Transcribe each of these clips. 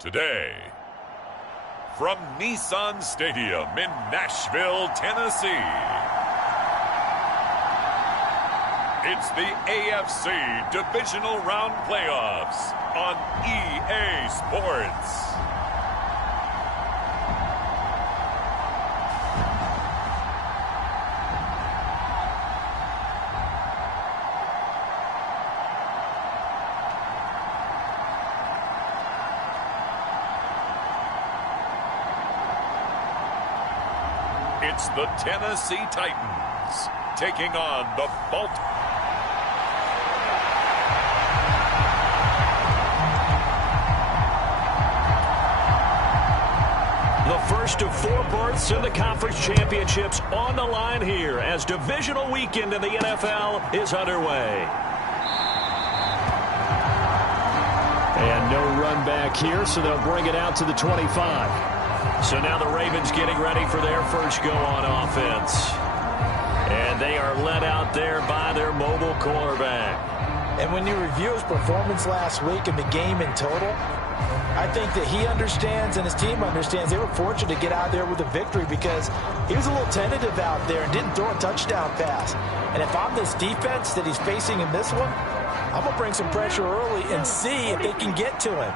Today, from Nissan Stadium in Nashville, Tennessee, it's the AFC Divisional Round Playoffs on EA Sports. It's the Tennessee Titans taking on the Baltimore. The first of 4 berths in the conference championships on the line here as divisional weekend in the NFL is underway. And no run back here, so they'll bring it out to the 25. So now the Ravens getting ready for their first go on offense. And they are led out there by their mobile quarterback. And when you review his performance last week and the game in total, I think that he understands and his team understands they were fortunate to get out there with a victory because he was a little tentative out there and didn't throw a touchdown pass. And if I'm this defense that he's facing in this one, I'm going to bring some pressure early and see if they can get to him.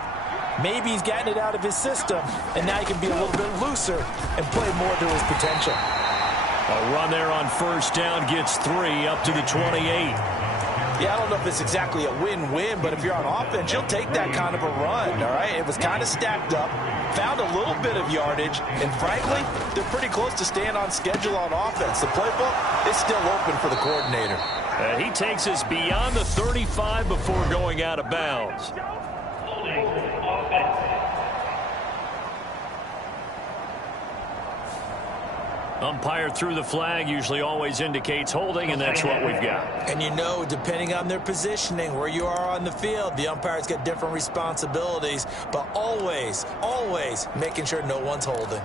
Maybe he's gotten it out of his system, and now he can be a little bit looser and play more to his potential. A run there on first down gets 3 up to the 28. Yeah, I don't know if it's exactly a win-win, but if you're on offense, you'll take that kind of a run, all right? It was kind of stacked up, found a little bit of yardage, and frankly, they're pretty close to staying on schedule on offense. The playbook is still open for the coordinator. He takes us beyond the 35 before going out of bounds. Umpire threw the flag, usually always indicates holding, and that's what we've got. And you know, depending on their positioning, where you are on the field, the umpire's got different responsibilities, but always, always making sure no one's holding.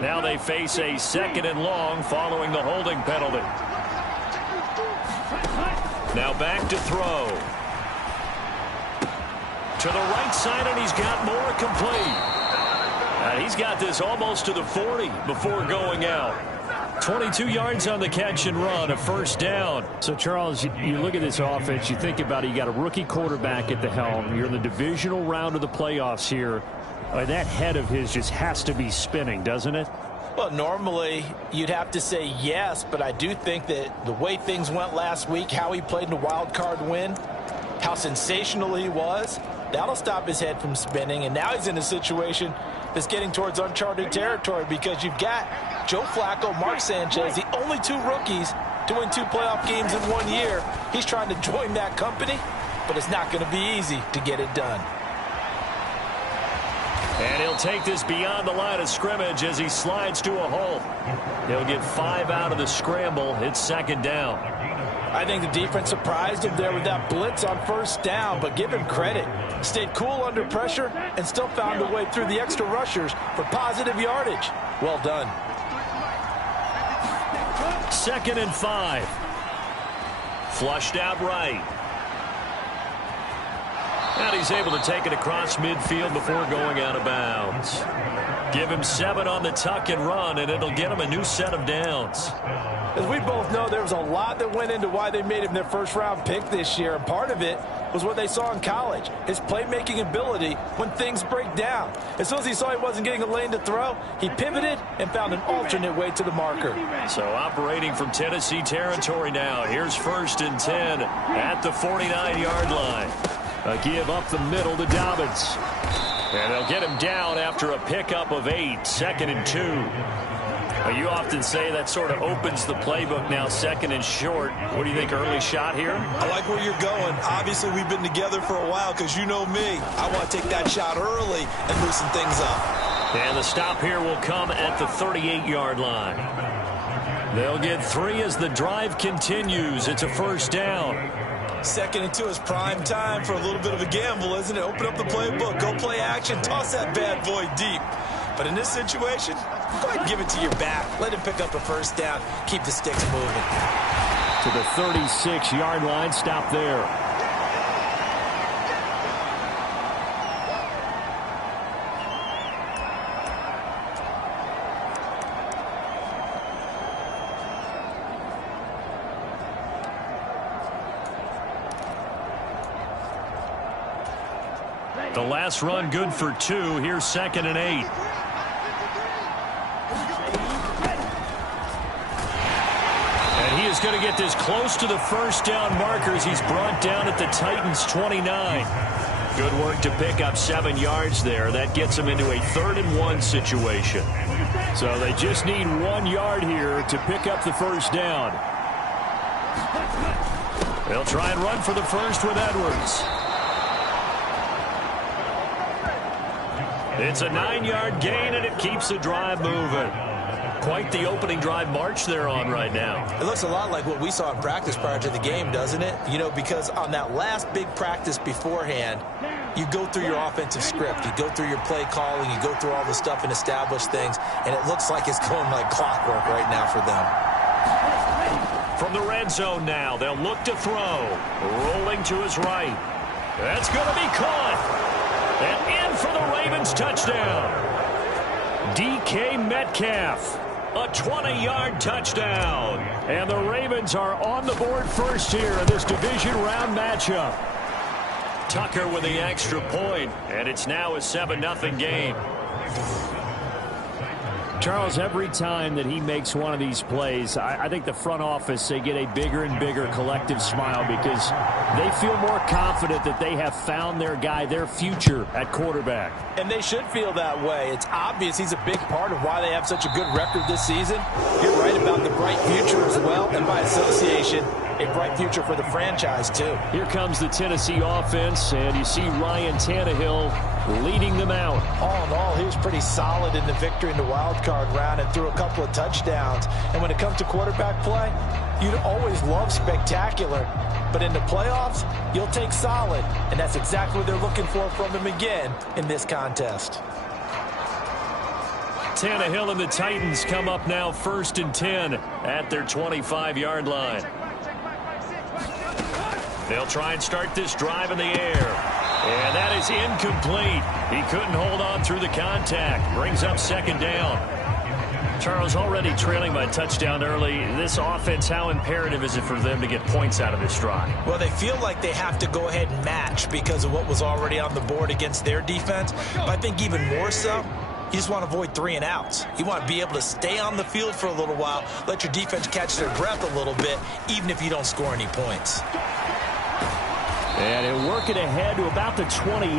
Now they face a 2nd and long following the holding penalty. Now back to throw. To the right side, and he's got more complete. He's got this almost to the 40 before going out. 22 yards on the catch and run, a first down. So, Charles, you look at this offense, you think about it, you got a rookie quarterback at the helm. You're in the divisional round of the playoffs here. That head of his just has to be spinning, doesn't it? Well, normally you'd have to say yes, but I do think that the way things went last week, how he played in the wild card win, how sensational he was, that'll stop his head from spinning. And now he's in a situation that's getting towards uncharted territory because you've got Joe Flacco, Mark Sanchez, the only 2 rookies to win 2 playoff games in 1 year. He's trying to join that company, but it's not going to be easy to get it done. And he'll take this beyond the line of scrimmage as he slides to a hole. He'll get 5 out of the scramble. It's 2nd down. I think the defense surprised him there with that blitz on first down, but give him credit. Stayed cool under pressure and still found a way through the extra rushers for positive yardage. Well done. 2nd and 5. Flushed out right. And he's able to take it across midfield before going out of bounds. Give him 7 on the tuck and run, and it'll get him a new set of downs. As we both know, there was a lot that went into why they made him their first-round pick this year, and part of it was what they saw in college, his playmaking ability when things break down. As soon as he saw he wasn't getting a lane to throw, he pivoted and found an alternate way to the marker. So operating from Tennessee territory now. Here's 1st and 10 at the 49-yard line. A give up the middle to Dobbins. And they'll get him down after a pickup of 8, 2nd and 2. Well, you often say that sort of opens the playbook now, 2nd and short. What do you think, early shot here? I like where you're going. Obviously, we've been together for a while because you know me. I want to take that shot early and loosen things up. And the stop here will come at the 38-yard line. They'll get 3 as the drive continues. It's a first down. 2nd and 2 is prime time for a little bit of a gamble, isn't it? Open up the playbook, go play action, toss that bad boy deep. But in this situation, go ahead and give it to your back. Let him pick up a first down. Keep the sticks moving. To the 36-yard line, stop there. The last run good for 2. Here's 2nd and 8. And he is going to get this close to the first down markers. He's brought down at the Titans' 29. Good work to pick up 7 yards there. That gets him into a 3rd and 1 situation. So they just need 1 yard here to pick up the first down. They'll try and run for the first with Edwards. It's a 9-yard gain, and it keeps the drive moving. Quite the opening drive march they're on right now. It looks a lot like what we saw in practice prior to the game, doesn't it? You know, because on that last big practice beforehand, you go through your offensive script. You go through your play calling. You go through all the stuff and establish things. And it looks like it's going like clockwork right now for them. From the red zone now, they'll look to throw. Rolling to his right. That's going to be caught. And in for the Ravens touchdown. DK Metcalf. A 20-yard touchdown. And the Ravens are on the board first here in this division round matchup. Tucker with the extra point, and it's now a 7-0 game. Charles, every time that he makes one of these plays, I think the front office, they get a bigger and bigger collective smile because they feel more confident that they have found their guy, their future at quarterback. And they should feel that way. It's obvious he's a big part of why they have such a good record this season. You're right about the bright future as well, and by association, a bright future for the franchise, too. Here comes the Tennessee offense, and you see Ryan Tannehill leading them out. All in all, he was pretty solid in the victory in the wild card round and threw a couple of touchdowns. And when it comes to quarterback play, you'd always love spectacular. But in the playoffs, you'll take solid. And that's exactly what they're looking for from him again in this contest. Tannehill and the Titans come up now 1st and 10 at their 25-yard line. They'll try and start this drive in the air. And that is incomplete. He couldn't hold on through the contact. Brings up 2nd down. Charles, already trailing by touchdown early. This offense, how imperative is it for them to get points out of this drive? Well, they feel like they have to go ahead and match because of what was already on the board against their defense. But I think even more so, you just want to avoid 3 and outs. You want to be able to stay on the field for a little while, let your defense catch their breath a little bit, even if you don't score any points. And he'll work it ahead to about the 28,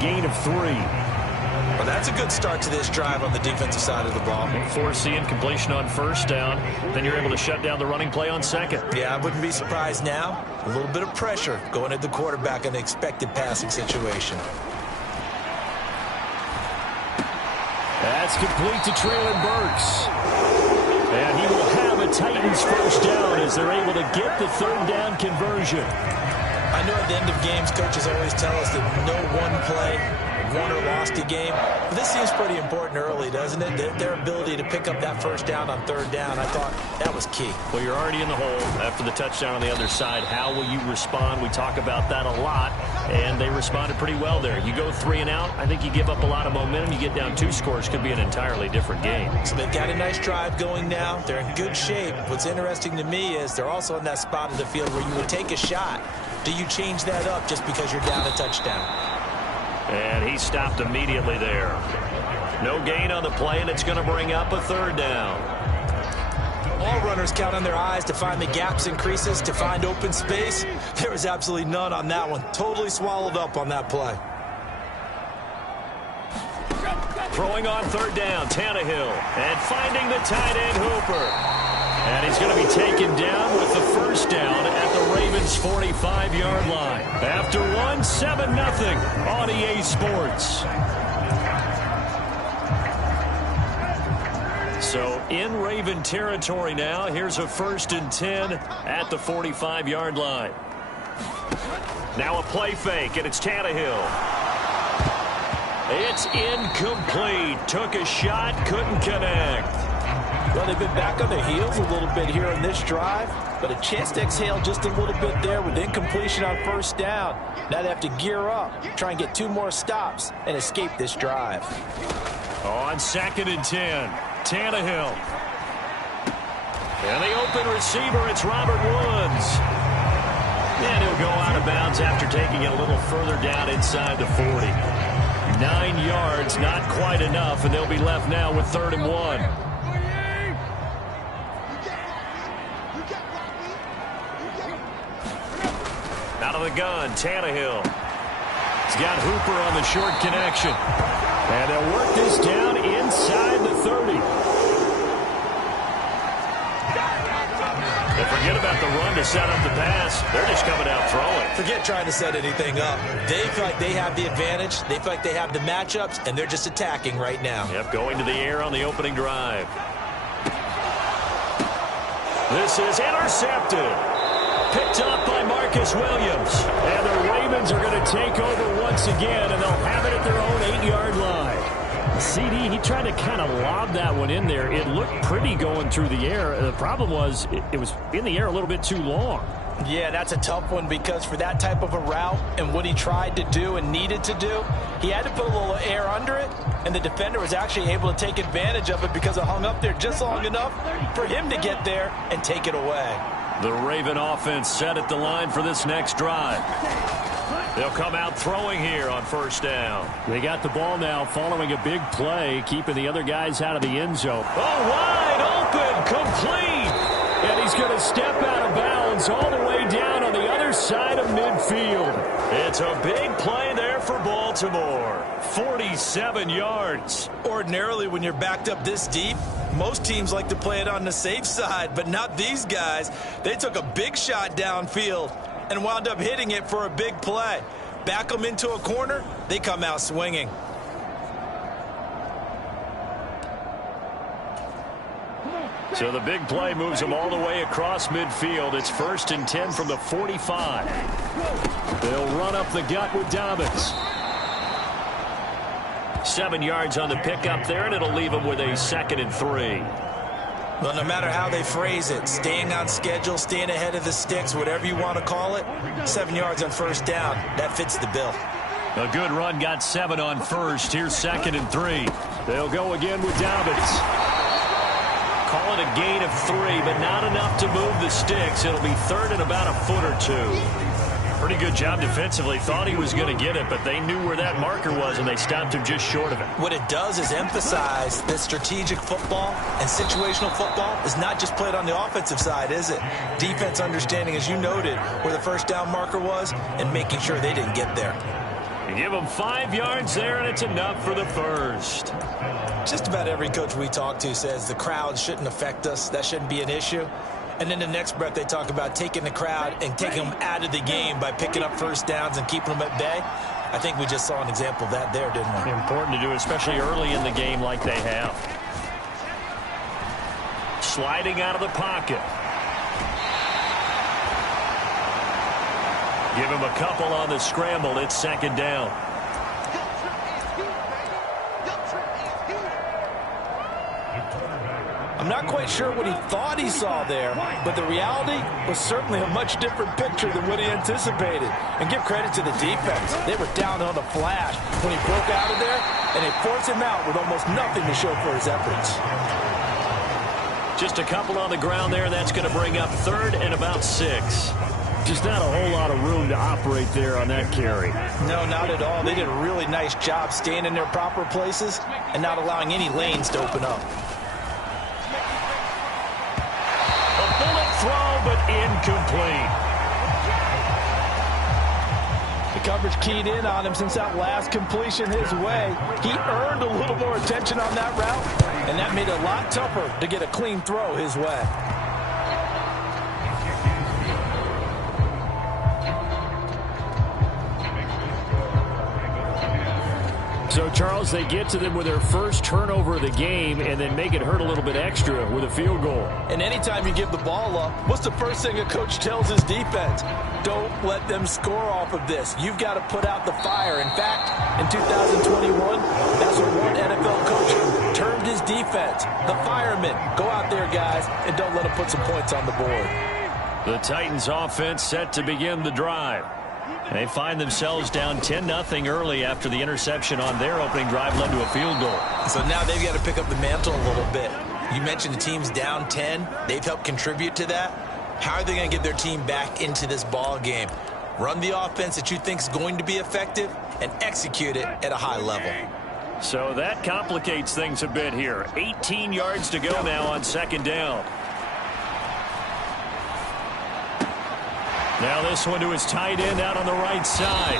gain of 3. Well, that's a good start to this drive on the defensive side of the ball. Force the incompletion on 1st down. Then you're able to shut down the running play on 2nd. Yeah, I wouldn't be surprised now. A little bit of pressure going at the quarterback in an expected passing situation. That's complete to Traylon Burks. And he will have a Titans first down as they're able to get the 3rd down conversion. I know at the end of games, coaches always tell us that no one play won or lost a game. But this seems pretty important early, doesn't it? Their ability to pick up that first down on 3rd down, I thought that was key. Well, you're already in the hole after the touchdown on the other side. How will you respond? We talk about that a lot, and they responded pretty well there. You go 3 and out, I think you give up a lot of momentum. You get down 2 scores, could be an entirely different game. So they've got a nice drive going now. They're in good shape. What's interesting to me is they're also in that spot of the field where you would take a shot. Do you change that up just because you're down a touchdown? And he stopped immediately there. No gain on the play, and it's going to bring up a 3rd down. All runners count on their eyes to find the gaps and creases, to find open space. There was absolutely none on that one. Totally swallowed up on that play. Throwing on 3rd down, Tannehill. And finding the tight end, Hooper. And he's going to be taken down with the first down at the Ravens' 45-yard line. After 7-0 on EA Sports. So in Raven territory now. Here's a 1st and 10 at the 45-yard line. Now a play fake, and it's Tannehill. It's incomplete. Took a shot, couldn't connect. Well, they've been back on their heels a little bit here on this drive, but a chance to exhale just a little bit there with incompletion on 1st down. Now they have to gear up, try and get 2 more stops, and escape this drive. On 2nd and 10, Tannehill. And the open receiver, it's Robert Woods. And he'll go out of of bounds after taking it a little further down inside the 40. 9 yards, not quite enough, and they'll be left now with 3rd and 1. Out of the gun, Tannehill. He's got Hooper on the short connection. And they'll work this down inside the 30. They forget about the run to set up the pass. They're just coming out throwing. Forget trying to set anything up. They feel like they have the advantage. They feel like they have the matchups, and they're just attacking right now. Yep, going to the air on the opening drive. This is intercepted. Picked up by Marcus Williams. And the Ravens are going to take over once again, and they'll have it at their own 8-yard line. CD, he tried to kind of lob that one in there. It looked pretty going through the air. The problem was it was in the air a little bit too long. Yeah, that's a tough one because for that type of a route and what he tried to do and needed to do, he had to put a little air under it, and the defender was actually able to take advantage of it because it hung up there just long enough for him to get there and take it away. The Raven offense set at the line for this next drive. They'll come out throwing here on 1st down. They got the ball now following a big play, keeping the other guys out of the end zone. Oh, wide open, complete. And he's going to step out of bounds all the way down on the other side of midfield. It's a big play there for Baltimore. 47 yards. Ordinarily, when you're backed up this deep, most teams like to play it on the safe side, but not these guys. They took a big shot downfield and wound up hitting it for a big play. Back them into a corner, they come out swinging. So the big play moves them all the way across midfield. It's 1st and 10 from the 45. They'll run up the gut with Dobbins. 7 yards on the pickup there, and it'll leave them with a 2nd and 3. Well, no matter how they phrase it, staying on schedule, staying ahead of the sticks, whatever you want to call it, 7 yards on 1st down, that fits the bill. A good run got 7 on 1st. Here's 2nd and 3. They'll go again with Dobbins. Call it a gain of 3, but not enough to move the sticks. It'll be 3rd and about a foot or 2. Pretty good job defensively. Thought he was going to get it, but they knew where that marker was, and they stopped him just short of it. What it does is emphasize that strategic football and situational football is not just played on the offensive side, is it? Defense understanding, as you noted, where the 1st down marker was and making sure they didn't get there. You give them 5 yards there, and it's enough for the 1st. Just about every coach we talk to says the crowd shouldn't affect us. That shouldn't be an issue. And then the next breath they talk about taking the crowd and taking them out of the game by picking up 1st downs and keeping them at bay. I think we just saw an example of that there, didn't we? Important to do, especially early in the game like they have. Sliding out of the pocket. Give him a couple on the scramble. It's 2nd down. I'm not quite sure what he thought he saw there, but the reality was certainly a much different picture than what he anticipated. And give credit to the defense. They were down on the flash when he broke out of there, and they forced him out with almost nothing to show for his efforts. Just a couple on the ground there, and that's going to bring up 3rd and about 6. Just not a whole lot of room to operate there on that carry. No, not at all. They did a really nice job staying in their proper places and not allowing any lanes to open up. Throw, but incomplete. The coverage keyed in on him since that last completion his way. He earned a little more attention on that route, and that made it a lot tougher to get a clean throw his way. So, Charles, they get to them with their 1st turnover of the game and then make it hurt a little bit extra with a field goal. And anytime you give the ball up, what's the first thing a coach tells his defense? Don't let them score off of this. You've got to put out the fire. In fact, in 2021, that's what one NFL coach termed his defense. The firemen. Go out there, guys, and don't let them put some points on the board. The Titans offense set to begin the drive. They find themselves down 10-0 early after the interception on their opening drive led to a field goal. So now they've got to pick up the mantle a little bit. You mentioned the team's down 10. They've helped contribute to that. How are they going to get their team back into this ball game? Run the offense that you think is going to be effective and execute it at a high level. So that complicates things a bit here. 18 yards to go now on second down. Now this one to his tight end out on the right side.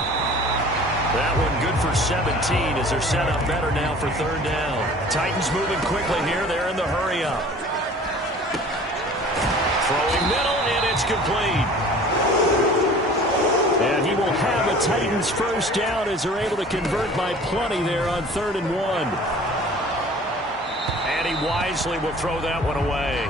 That one good for 17 as they're set up better now for third down. Titans moving quickly here. They're in the hurry up. Throwing middle, and it's complete. And he will have a Titans first down as they're able to convert by plenty there on 3rd and 1. And he wisely will throw that one away.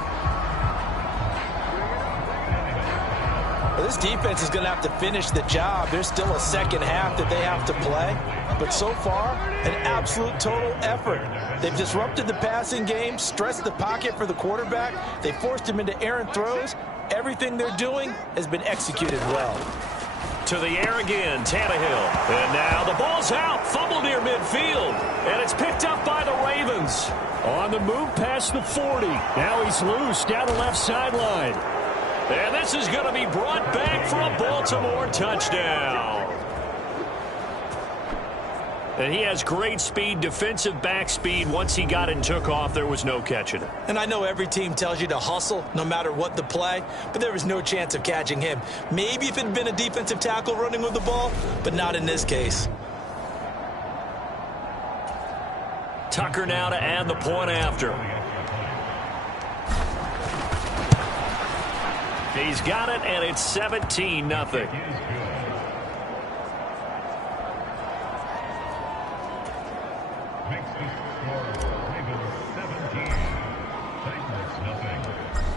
Well, this defense is going to have to finish the job. There's still a second half that they have to play. But so far, an absolute total effort. They've disrupted the passing game, stressed the pocket for the quarterback. They forced him into errant throws. Everything they're doing has been executed well. To the air again, Tannehill. And now the ball's out. Fumble near midfield. And it's picked up by the Ravens. On the move past the 40. Now he's loose down the left sideline. And this is going to be brought back for a Baltimore touchdown. And he has great speed, defensive back speed. Once he got it and took off, there was no catching it. And I know every team tells you to hustle no matter what the play, but there was no chance of catching him. Maybe if it had been a defensive tackle running with the ball, but not in this case. Tucker now to add the point after. He's got it, and it's 17-0.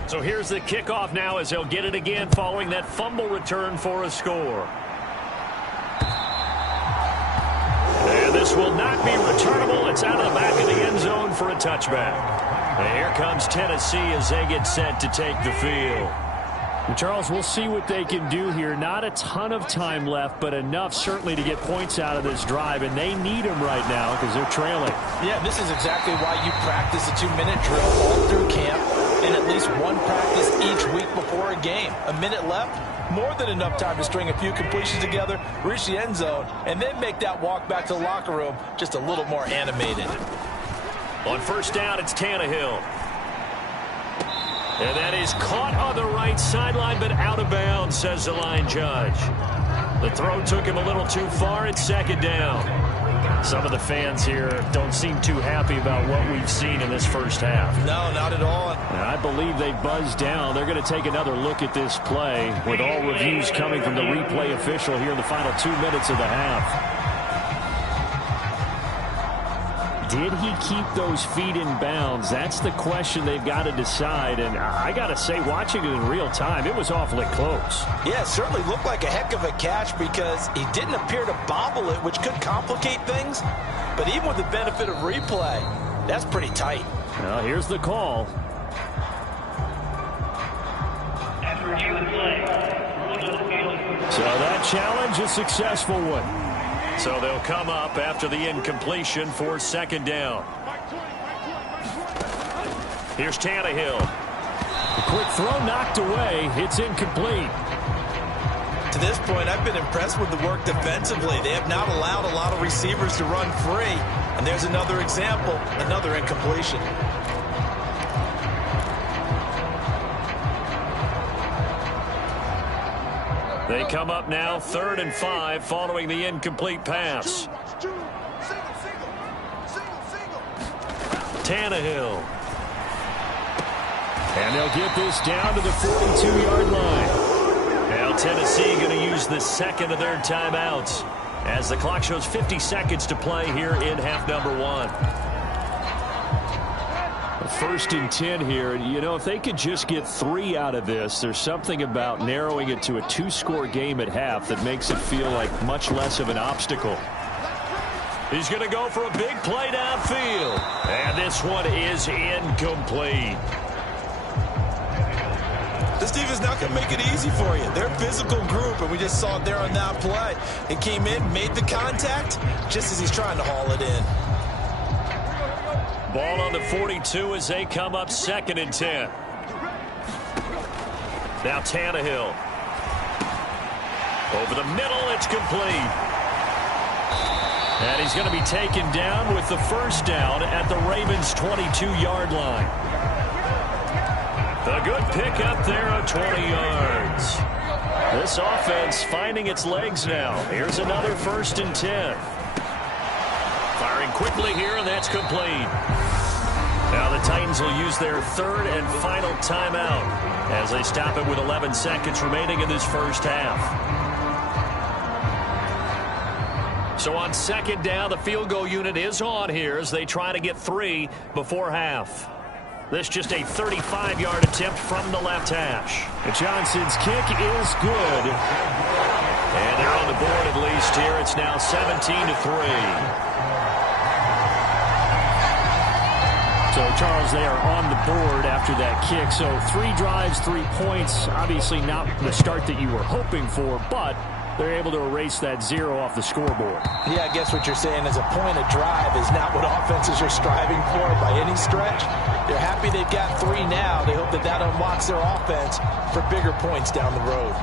So here's the kickoff now as they'll get it again following that fumble return for a score. And this will not be returnable. It's out of the back of the end zone for a touchback. And here comes Tennessee as they get set to take the field. And Charles, we'll see what they can do here. Not a ton of time left, but enough certainly to get points out of this drive, and they need them right now because they're trailing. Yeah, this is exactly why you practice a 2-minute drill all through camp and at least one practice each week before a game. A minute left, more than enough time to string a few completions together, reach the end zone, and then make that walk back to the locker room just a little more animated. On first down, it's Tannehill. And that is caught on the right sideline, but out of bounds, says the line judge. The throw took him a little too far. It's second down. Some of the fans here don't seem too happy about what we've seen in this first half. No, not at all. And I believe they buzzed down. They're going to take another look at this play with all reviews coming from the replay official here in the final 2 minutes of the half. Did he keep those feet in bounds? That's the question they've got to decide. And I got to say, watching it in real time, it was awfully close. Yeah, it certainly looked like a heck of a catch because he didn't appear to bobble it, which could complicate things. But even with the benefit of replay, that's pretty tight. Well, here's the call. So that challenge, a successful one. So they'll come up after the incompletion for second down. Here's Tannehill. A quick throw knocked away. It's incomplete. To this point, I've been impressed with the work defensively. They have not allowed a lot of receivers to run free. And there's another example, another incompletion. They come up now 3rd and 5 following the incomplete pass. Tannehill. And they'll get this down to the 42-yard line. Now Tennessee going to use the second of their timeouts as the clock shows 50 seconds to play here in half number 1. 1st and 10 here. You know, if they could just get 3 out of this, there's something about narrowing it to a 2-score game at half that makes it feel like much less of an obstacle. He's going to go for a big play downfield. And this one is incomplete. This defense is not going to make it easy for you. They're a physical group, and we just saw it there on that play. It came in, made the contact, just as he's trying to haul it in. Ball on the 42 as they come up 2nd and 10. Now Tannehill. Over the middle, it's complete. And he's going to be taken down with the first down at the Ravens' 22-yard line. A good pickup there of 20 yards. This offense finding its legs now. Here's another 1st and 10. Firing quickly here, and that's complete. Now the Titans will use their 3rd and final timeout as they stop it with 11 seconds remaining in this first half. So on 2nd down, the field goal unit is on here as they try to get 3 before half. This just a 35-yard attempt from the left hash. Johnson's kick is good. And they're on the board at least here. It's now 17-3. So, Charles, they are on the board after that kick. So 3 drives, 3 points. Obviously not the start that you were hoping for, but they're able to erase that 0 off the scoreboard. Yeah, I guess what you're saying is a point of drive is not what offenses are striving for by any stretch. They're happy they've got 3 now. They hope that that unlocks their offense for bigger points down the road.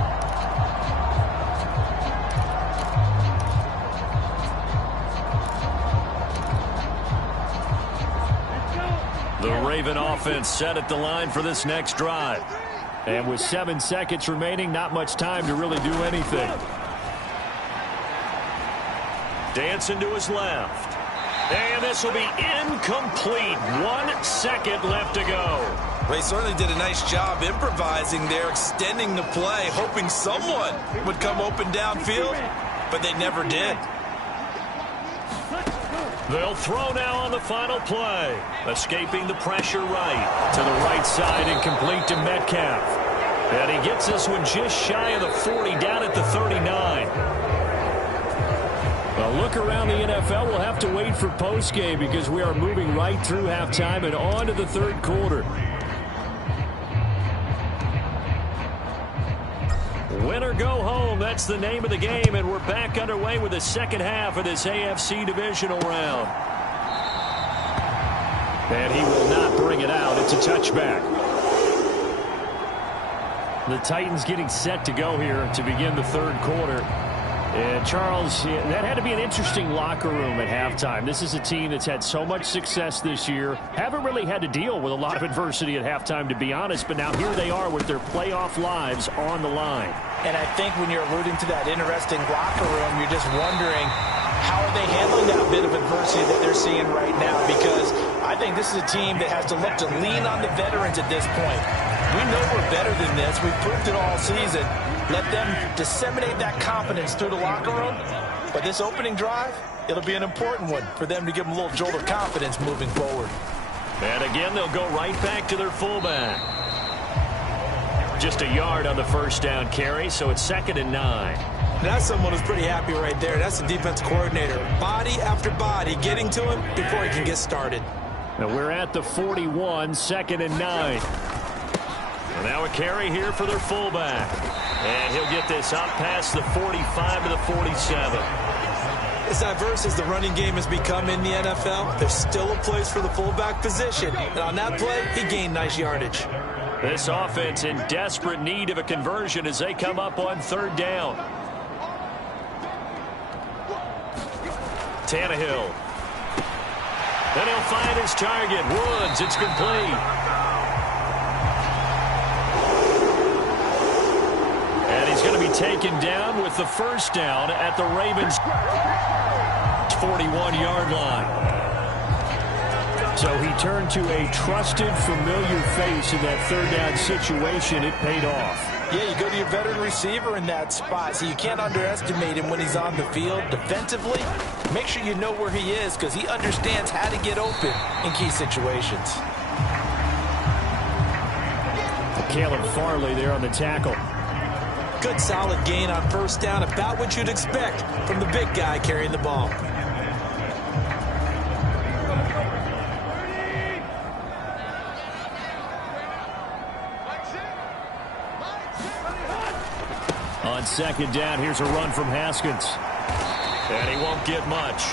The Raven offense set at the line for this next drive. And with 7 seconds remaining, not much time to really do anything. Dancing to his left. And this will be incomplete. 1 second left to go. They certainly did a nice job improvising there, extending the play, hoping someone would come open downfield, but they never did. They'll throw now on the final play. Escaping the pressure right. To the right side and complete to Metcalf. And he gets this one just shy of the 40, down at the 39. A look around the NFL. We'll have to wait for postgame because we are moving right through halftime and on to the 3rd quarter. Win or go home, that's the name of the game, and we're back underway with the second half of this AFC divisional round. And he will not bring it out. It's a touchback. The Titans getting set to go here to begin the 3rd quarter. And Charles, that had to be an interesting locker room at halftime. This is a team that's had so much success this year. Haven't really had to deal with a lot of adversity at halftime, to be honest. But now here they are with their playoff lives on the line. And I think when you're alluding to that interesting locker room, you're just wondering how are they handling that bit of adversity that they're seeing right now? Because I think this is a team that has to look to lean on the veterans at this point. We know we're better than this. We've proved it all season. Let them disseminate that confidence through the locker room. But this opening drive, it'll be an important one for them to give them a little jolt of confidence moving forward. And again, they'll go right back to their fullback. Just a yard on the first down carry, so it's 2nd and 9. That's someone who's pretty happy right there. That's the defense coordinator. Body after body getting to him before he can get started. Now we're at the 41, 2nd and 9. And now a carry here for their fullback. And he'll get this up past the 45 to the 47. As diverse as the running game has become in the NFL, there's still a place for the fullback position. And on that play, he gained nice yardage. This offense in desperate need of a conversion as they come up on 3rd down. Tannehill. Then he'll find his target. Woods, it's complete. And he's going to be taken down with the first down at the Ravens' 41-yard line. So he turned to a trusted, familiar face in that 3rd down situation. It paid off. Yeah, you go to your veteran receiver in that spot, so you can't underestimate him when he's on the field defensively. Make sure you know where he is because he understands how to get open in key situations. Caleb Farley there on the tackle. Good solid gain on first down, about what you'd expect from the big guy carrying the ball. On 2nd down, here's a run from Haskins. And he won't get much.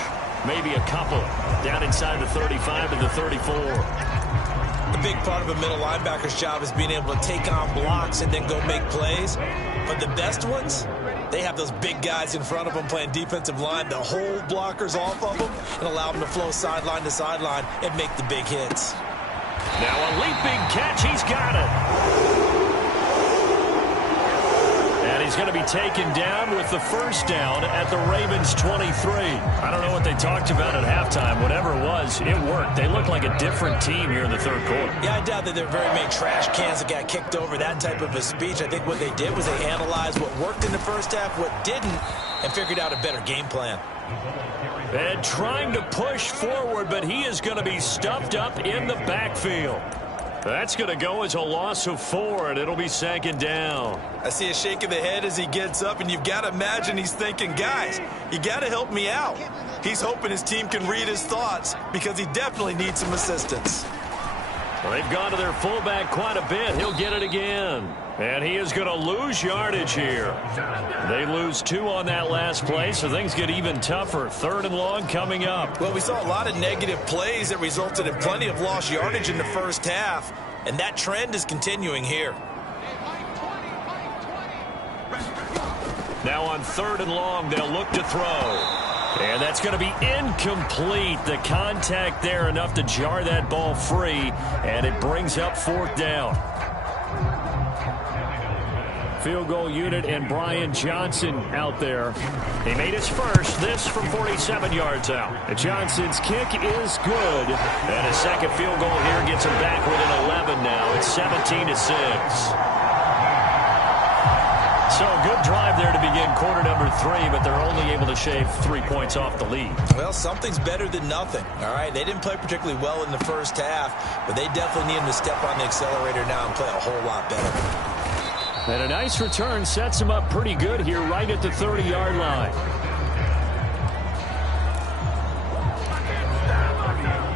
Maybe a couple. Down inside the 35 to the 34. A big part of a middle linebacker's job is being able to take on blocks and then go make plays. But the best ones, They have those big guys in front of them playing defensive line to hold blockers off of them and allow them to flow sideline to sideline and make the big hits. Now a leaping catch. He's got it. And he's going to be taken down with the first down at the Ravens 23. I don't know what they talked about at halftime. Whatever it was, it worked. They looked like a different team here in the third quarter. Yeah, I doubt that there were very many trash cans that got kicked over, that type of a speech. I think what they did was they analyzed what worked in the first half, what didn't, and figured out a better game plan. And trying to push forward, but he is going to be stuffed up in the backfield. That's going to go as a loss of 4, and it'll be second down. I see a shake of the head as he gets up, and you've got to imagine he's thinking, guys, you got to help me out. He's hoping his team can read his thoughts because he definitely needs some assistance. Well, they've gone to their fullback quite a bit. He'll get it again. And he is going to lose yardage here. They lose 2 on that last play, so things get even tougher. 3rd and long coming up. Well, we saw a lot of negative plays that resulted in plenty of lost yardage in the first half, and that trend is continuing here. Now on 3rd and long, they'll look to throw. And that's going to be incomplete. The contact there enough to jar that ball free, and it brings up 4th down. Field goal unit and Brian Johnson out there. He made his first, this from 47 yards out. Johnson's kick is good. And a second field goal here gets him back within 11 now. It's 17-6. So a good drive there to begin quarter number 3, but they're only able to shave 3 points off the lead. Well, something's better than nothing. All right, they didn't play particularly well in the first half, but they definitely need him to step on the accelerator now and play a whole lot better. And a nice return sets him up pretty good here right at the 30-yard line.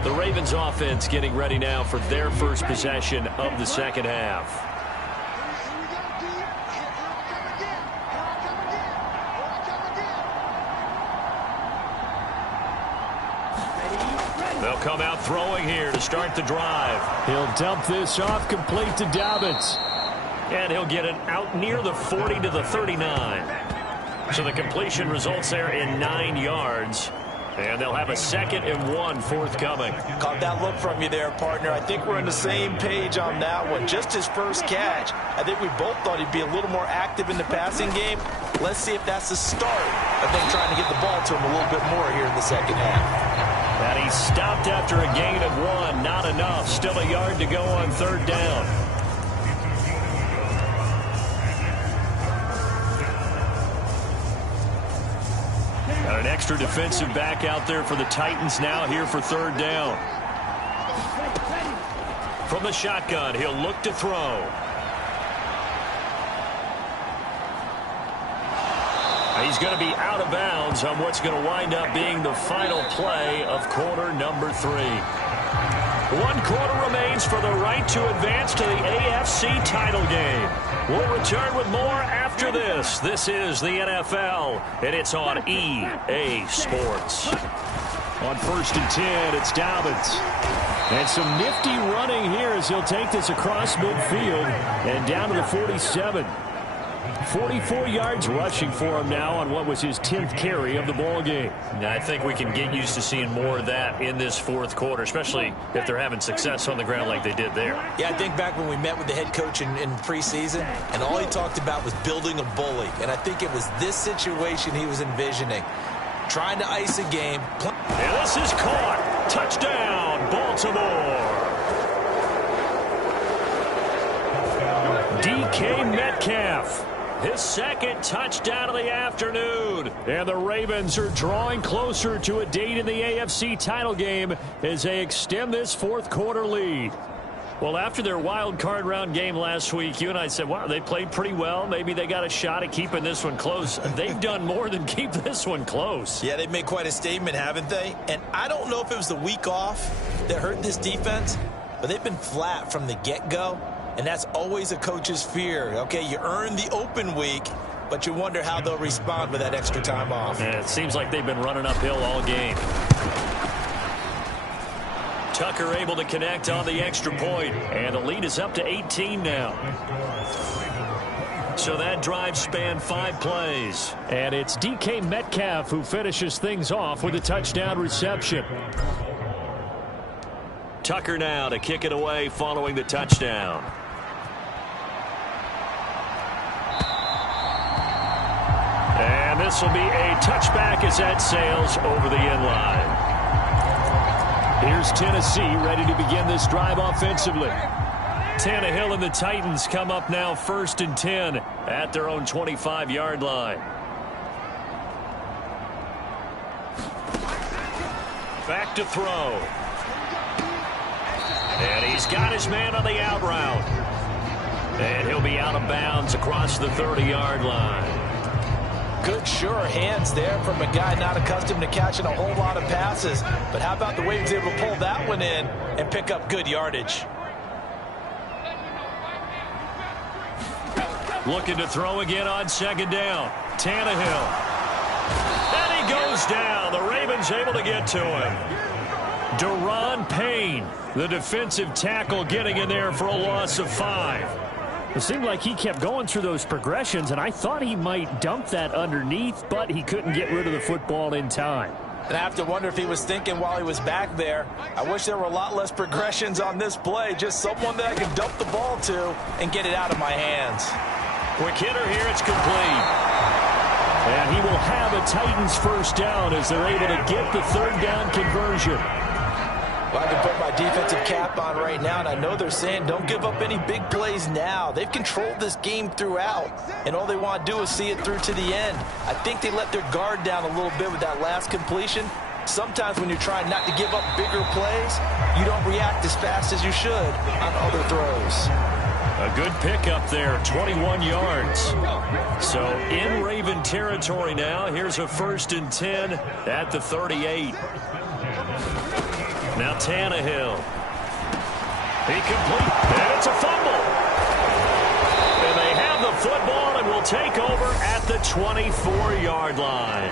The Ravens offense getting ready now for their first possession of the second half. They'll come out throwing here to start the drive. He'll dump this off complete to Dobbins. And he'll get it out near the 40 to the 39. So the completion results there in 9 yards. And they'll have a 2nd and 1 forthcoming. Caught that look from you there, partner. I think we're on the same page on that one. Just his first catch. I think we both thought he'd be a little more active in the passing game. Let's see if that's the start of them trying to get the ball to him a little bit more here in the second half. And he stopped after a gain of 1. Not enough. Still a yard to go on 3rd down. Got an extra defensive back out there for the Titans now here for 3rd down. From the shotgun, he'll look to throw. He's going to be out of bounds on what's going to wind up being the final play of quarter number 3. 1 quarter remains for the right to advance to the AFC title game. We'll return with more after this. This is the NFL, and it's on EA Sports. On 1st and 10, it's Dobbins. And some nifty running here as he'll take this across midfield and down to the 47. 44 yards rushing for him now on what was his 10th carry of the ball game. I think we can get used to seeing more of that in this 4th quarter, especially if they're having success on the ground like they did there. Yeah, I think back when we met with the head coach in preseason, and all he talked about was building a bully. And I think it was this situation he was envisioning. Trying to ice a game. And this is caught. Touchdown, Baltimore. DK Metcalf. His 2nd touchdown of the afternoon. And the Ravens are drawing closer to a date in the AFC title game as they extend this 4th quarter lead. Well, after their wild card round game last week, you and I said, wow, they played pretty well. Maybe they got a shot at keeping this one close. They've done more than keep this one close. Yeah, they've made quite a statement, haven't they? And I don't know if it was the week off that hurt this defense, but they've been flat from the get-go. And that's always a coach's fear. Okay, you earn the open week, but you wonder how they'll respond with that extra time off. And it seems like they've been running uphill all game. Tucker able to connect on the extra point, and the lead is up to 18 now. So that drive spanned 5 plays. And it's DK Metcalf who finishes things off with a touchdown reception. Tucker now to kick it away following the touchdown. And this will be a touchback as that sails over the end line. Here's Tennessee ready to begin this drive offensively. Tannehill and the Titans come up now 1st and 10 at their own 25-yard line. Back to throw. And he's got his man on the out route. And he'll be out of bounds across the 30-yard line. Good, sure hands there from a guy not accustomed to catching a whole lot of passes. But how about the way he was able to pull that one in and pick up good yardage? Looking to throw again on 2nd down. Tannehill. And he goes down. The Ravens able to get to him. Deron Payne, the defensive tackle, getting in there for a loss of 5. It seemed like he kept going through those progressions, and I thought he might dump that underneath, but he couldn't get rid of the football in time. And I have to wonder if he was thinking while he was back there, I wish there were a lot less progressions on this play, just someone that I can dump the ball to and get it out of my hands. Quick hitter here, it's complete. And he will have a Titans first down as they're able to get the 3rd down conversion. Well, I can put my defensive cap on right now, and I know they're saying don't give up any big plays now. They've controlled this game throughout, and all they want to do is see it through to the end. I think they let their guard down a little bit with that last completion. Sometimes when you're trying not to give up bigger plays, you don't react as fast as you should on other throws. A good pickup there, 21 yards. So in Raven territory now, here's a 1st and 10 at the 38. Now Tannehill. He complete. And it's a fumble. And they have the football and will take over at the 24-yard line.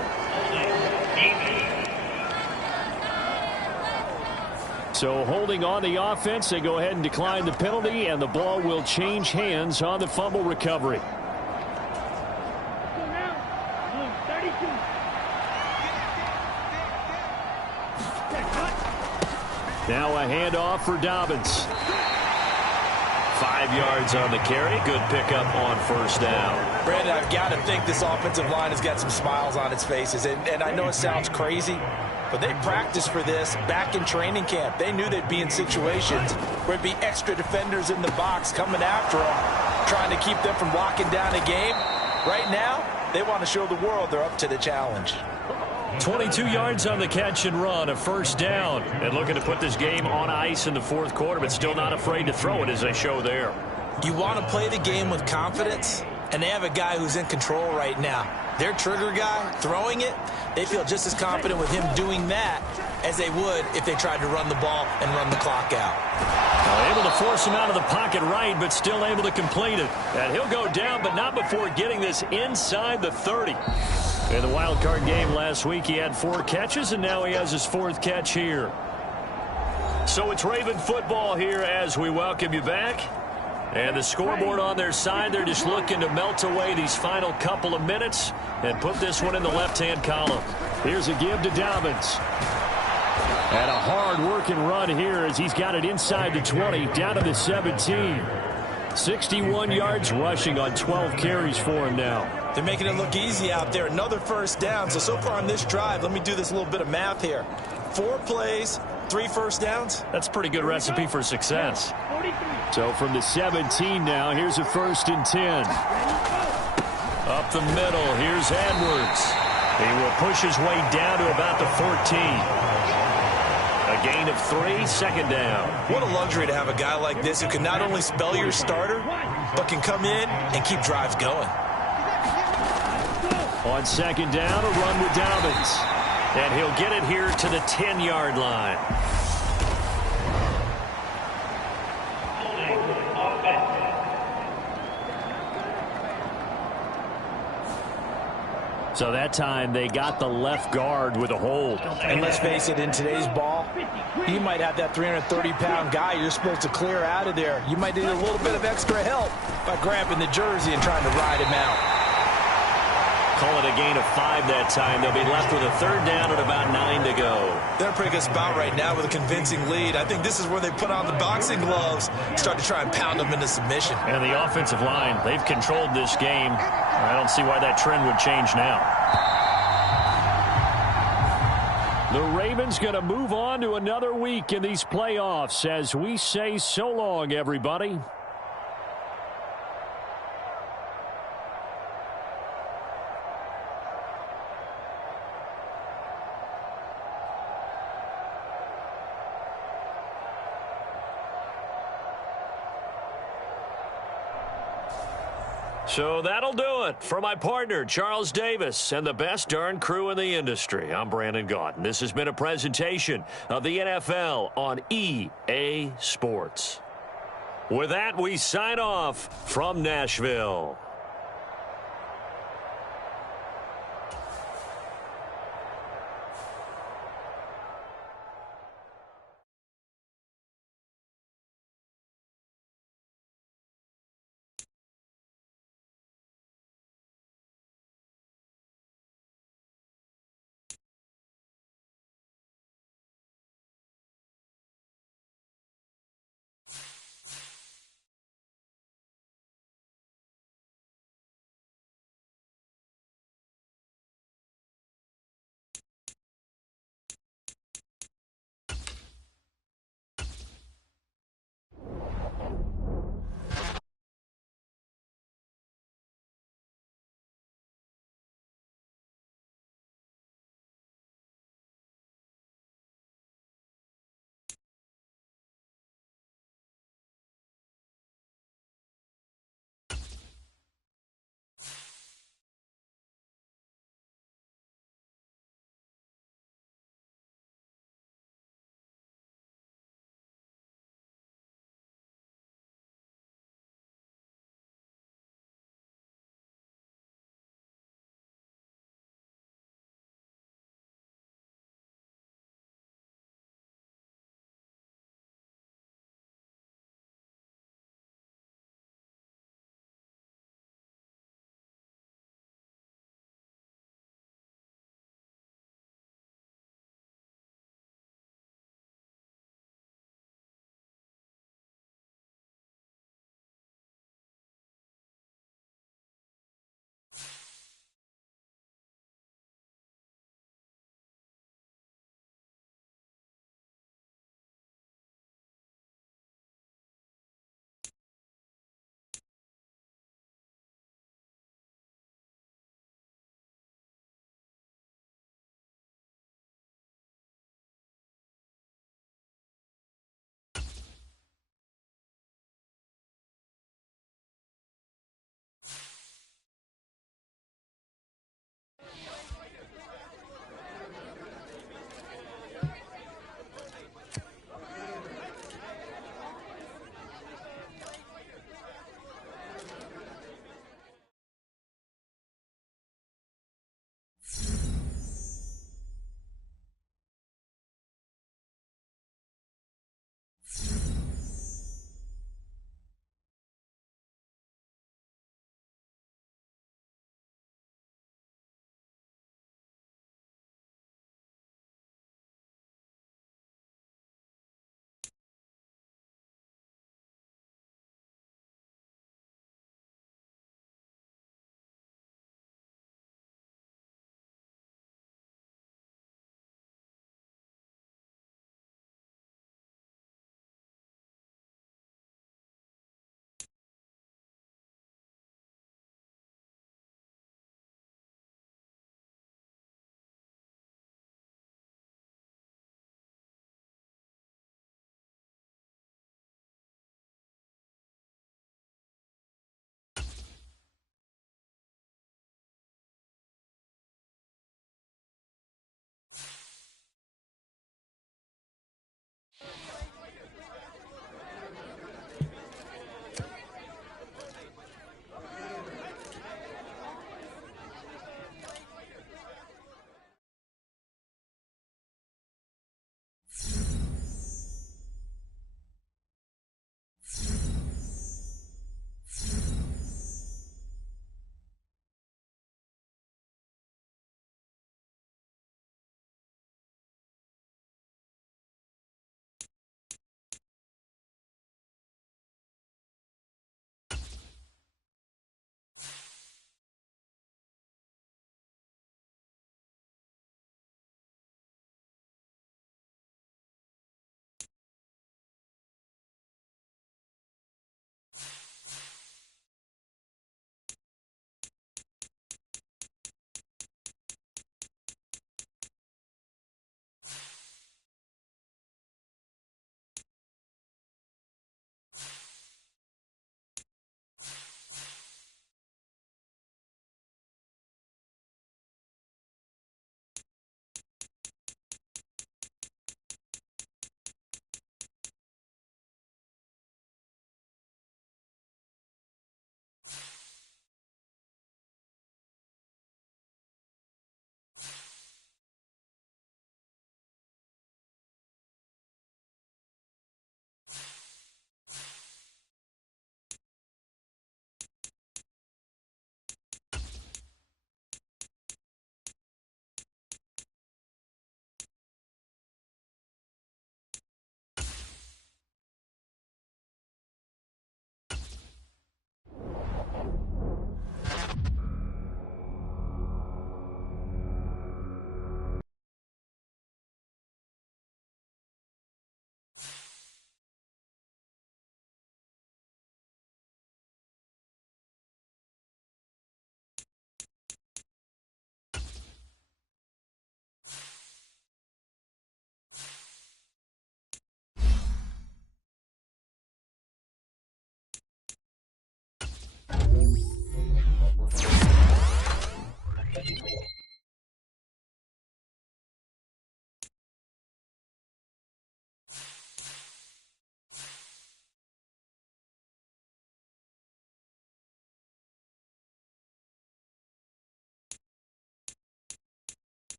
So holding on the offense, they go ahead and decline the penalty, and the ball will change hands on the fumble recovery. Now a handoff for Dobbins. 5 yards on the carry. Good pickup on 1st down. Brandon, I've got to think this offensive line has got some smiles on its faces. And I know it sounds crazy, but they practiced for this back in training camp. They knew they'd be in situations where it'd be extra defenders in the box coming after them, trying to keep them from locking down a game. Right now, they want to show the world they're up to the challenge. 22 yards on the catch and run, a 1st down. And looking to put this game on ice in the 4th quarter, but still not afraid to throw it as they show there. You want to play the game with confidence, and they have a guy who's in control right now. Their trigger guy throwing it, they feel just as confident with him doing that as they would if they tried to run the ball and run the clock out. Well, able to force him out of the pocket right, but still able to complete it. And he'll go down, but not before getting this inside the 30. In the wild card game last week, he had 4 catches, and now he has his 4th catch here. So it's Raven football here as we welcome you back. And the scoreboard on their side, they're just looking to melt away these final couple of minutes and put this one in the left-hand column. Here's a give to Dobbins. And a hard-working run here as he's got it inside the 20, down to the 17. 61 yards rushing on 12 carries for him now. They're making it look easy out there. Another 1st down. So far on this drive, let me do this little bit of math here. 4 plays, 3 1st downs. That's a pretty good recipe for success. So from the 17 now, here's a 1st and 10. Up the middle, here's Edwards. He will push his way down to about the 14. A gain of 3, 2nd down. What a luxury to have a guy like this who can not only spell your starter, but can come in and keep drives going. On 2nd down, a run with Dobbins. And he'll get it here to the 10-yard line. So that time they got the left guard with a hold. And let's face it, in today's ball, you might have that 330-pound guy you're supposed to clear out of there. You might need a little bit of extra help by grabbing the jersey and trying to ride him out. Call it a gain of 5 that time. They'll be left with a third down and about 9 to go. They're a pretty good spot right now with a convincing lead. I think this is where they put on the boxing gloves, start to try and pound them into submission. And the offensive line, they've controlled this game. I don't see why that trend would change now. The Ravens going to move on to another week in these playoffs as we say so long, everybody. So that'll do it for my partner, Charles Davis, and the best darn crew in the industry. I'm Brandon Gaudin. This has been a presentation of the NFL on EA Sports. With that, we sign off from Nashville.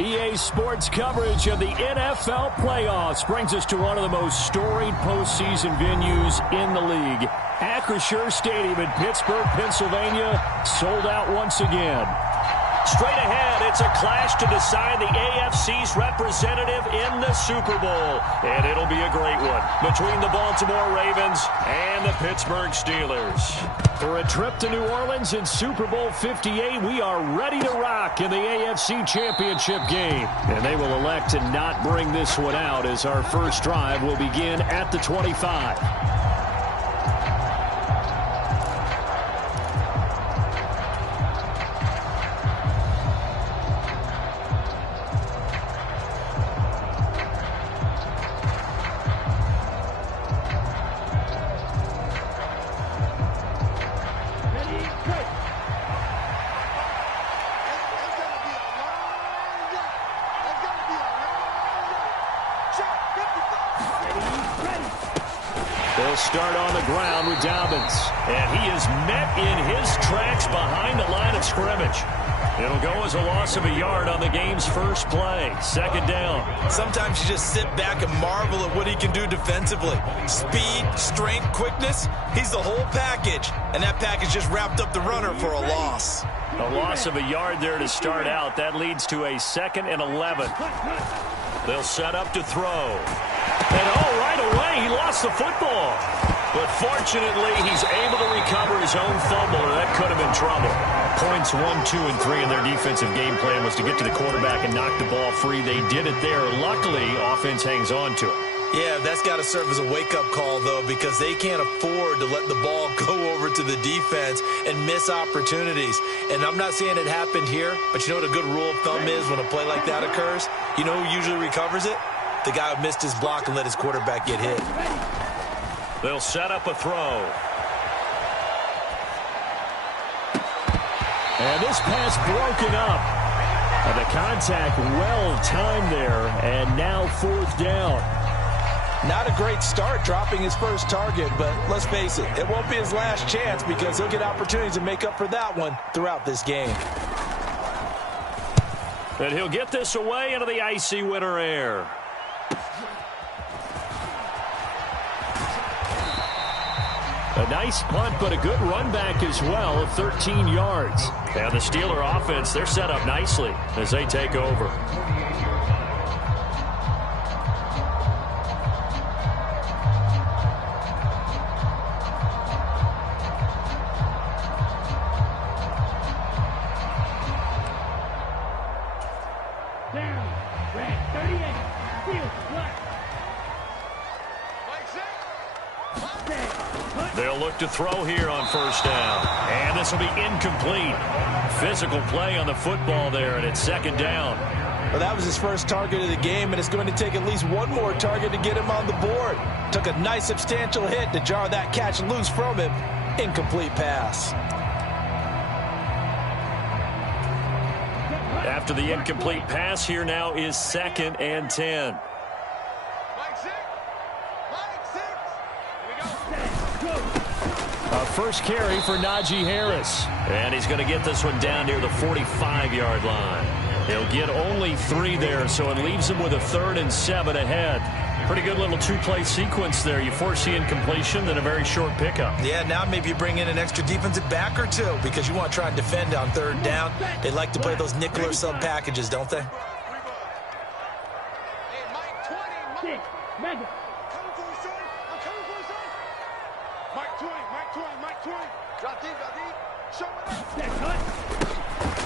EA Sports coverage of the NFL playoffs brings us to one of the most storied postseason venues in the league. Acrisure Stadium in Pittsburgh, Pennsylvania, sold out once again. Straight ahead, it's a clash to decide the AFC's representative in the Super Bowl. And it'll be a great one between the Baltimore Ravens and the Pittsburgh Steelers. For a trip to New Orleans in Super Bowl 58, we are ready to rock in the AFC Championship game. And they will elect to not bring this one out as our first drive will begin at the 25. They'll start on the ground with Dobbins. And he is met in his tracks behind the line of scrimmage. It'll go as a loss of a yard on the game's first play. Second down. Sometimes you just sit back and marvel at what he can do defensively. Speed, strength, quickness. He's the whole package. And that package just wrapped up the runner for a loss. A loss of a yard there to start out. That leads to a 2nd and 11. They'll set up to throw. And right away, he lost the football. But fortunately, he's able to recover his own fumble, or that could have been trouble. Points 1, 2, and 3 in their defensive game plan was to get to the quarterback and knock the ball free. They did it there. Luckily, offense hangs on to it. Yeah, that's got to serve as a wake-up call, though, because they can't afford to let the ball go over to the defense and miss opportunities. And I'm not saying it happened here, but you know what a good rule of thumb is when a play like that occurs? You know who usually recovers it? The guy who missed his block and let his quarterback get hit. They'll set up a throw. And this pass broken up. And the contact well-timed there, and now 4th down. Not a great start dropping his first target, but let's face it, it won't be his last chance because he'll get opportunities to make up for that one throughout this game. And he'll get this away into the icy winter air. A nice punt, but a good run back as well of 13 yards. And the Steeler offense, they're set up nicely as they take over. They'll look to throw here on first down. And this will be incomplete. Physical play on the football there, and it's 2nd down. Well, that was his first target of the game, and it's going to take at least one more target to get him on the board. Took a nice substantial hit to jar that catch loose from him. Incomplete pass. After the incomplete pass, here now is 2nd and 10. First carry for Najee Harris. And he's going to get this one down near the 45-yard line. He'll get only 3 there, so it leaves him with a 3rd and 7 ahead. Pretty good little 2-play sequence there. You force the incompletion, then a very short pickup. Yeah, now maybe you bring in an extra defensive back or two because you want to try and defend on 3rd down. They like to play those nickel or sub packages, don't they?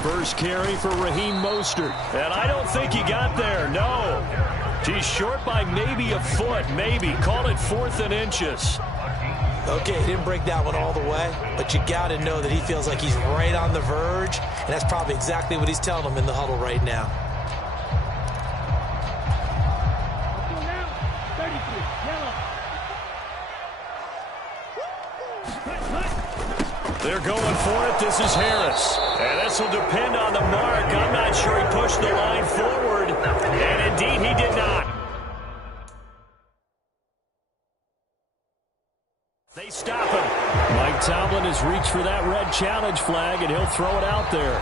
First carry for Raheem Mostert. And I don't think he got there, no. He's short by maybe a foot, maybe. Call it 4th and inches. Okay, he didn't break that one all the way, but you got to know that he feels like he's right on the verge, and that's probably exactly what he's telling them in the huddle right now. They're going for it. This is Harris. And this will depend on the mark. I'm not sure he pushed the line forward. And indeed, he did not. They stop him. Mike Tomlin has reached for that red challenge flag, and he'll throw it out there.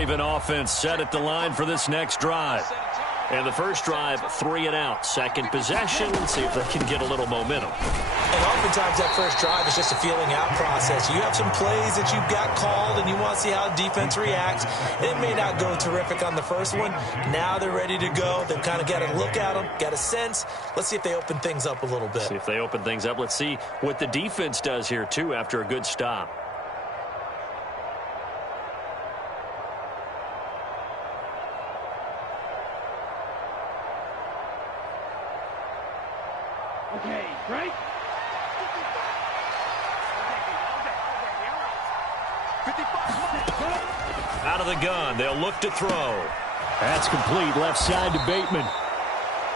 Raven offense set at the line for this next drive. And the first drive, 3 and out. Second possession, see if they can get a little momentum. And oftentimes that first drive is just a feeling out process. You have some plays that you've got called and you want to see how defense reacts. It may not go terrific on the first one. Now they're ready to go. They've kind of got to look at them, got a sense. Let's see if they open things up a little bit. See if they open things up. Let's see what the defense does here, too, after a good stop. Okay, right? Out of the gun, they'll look to throw. That's complete, left side to Bateman.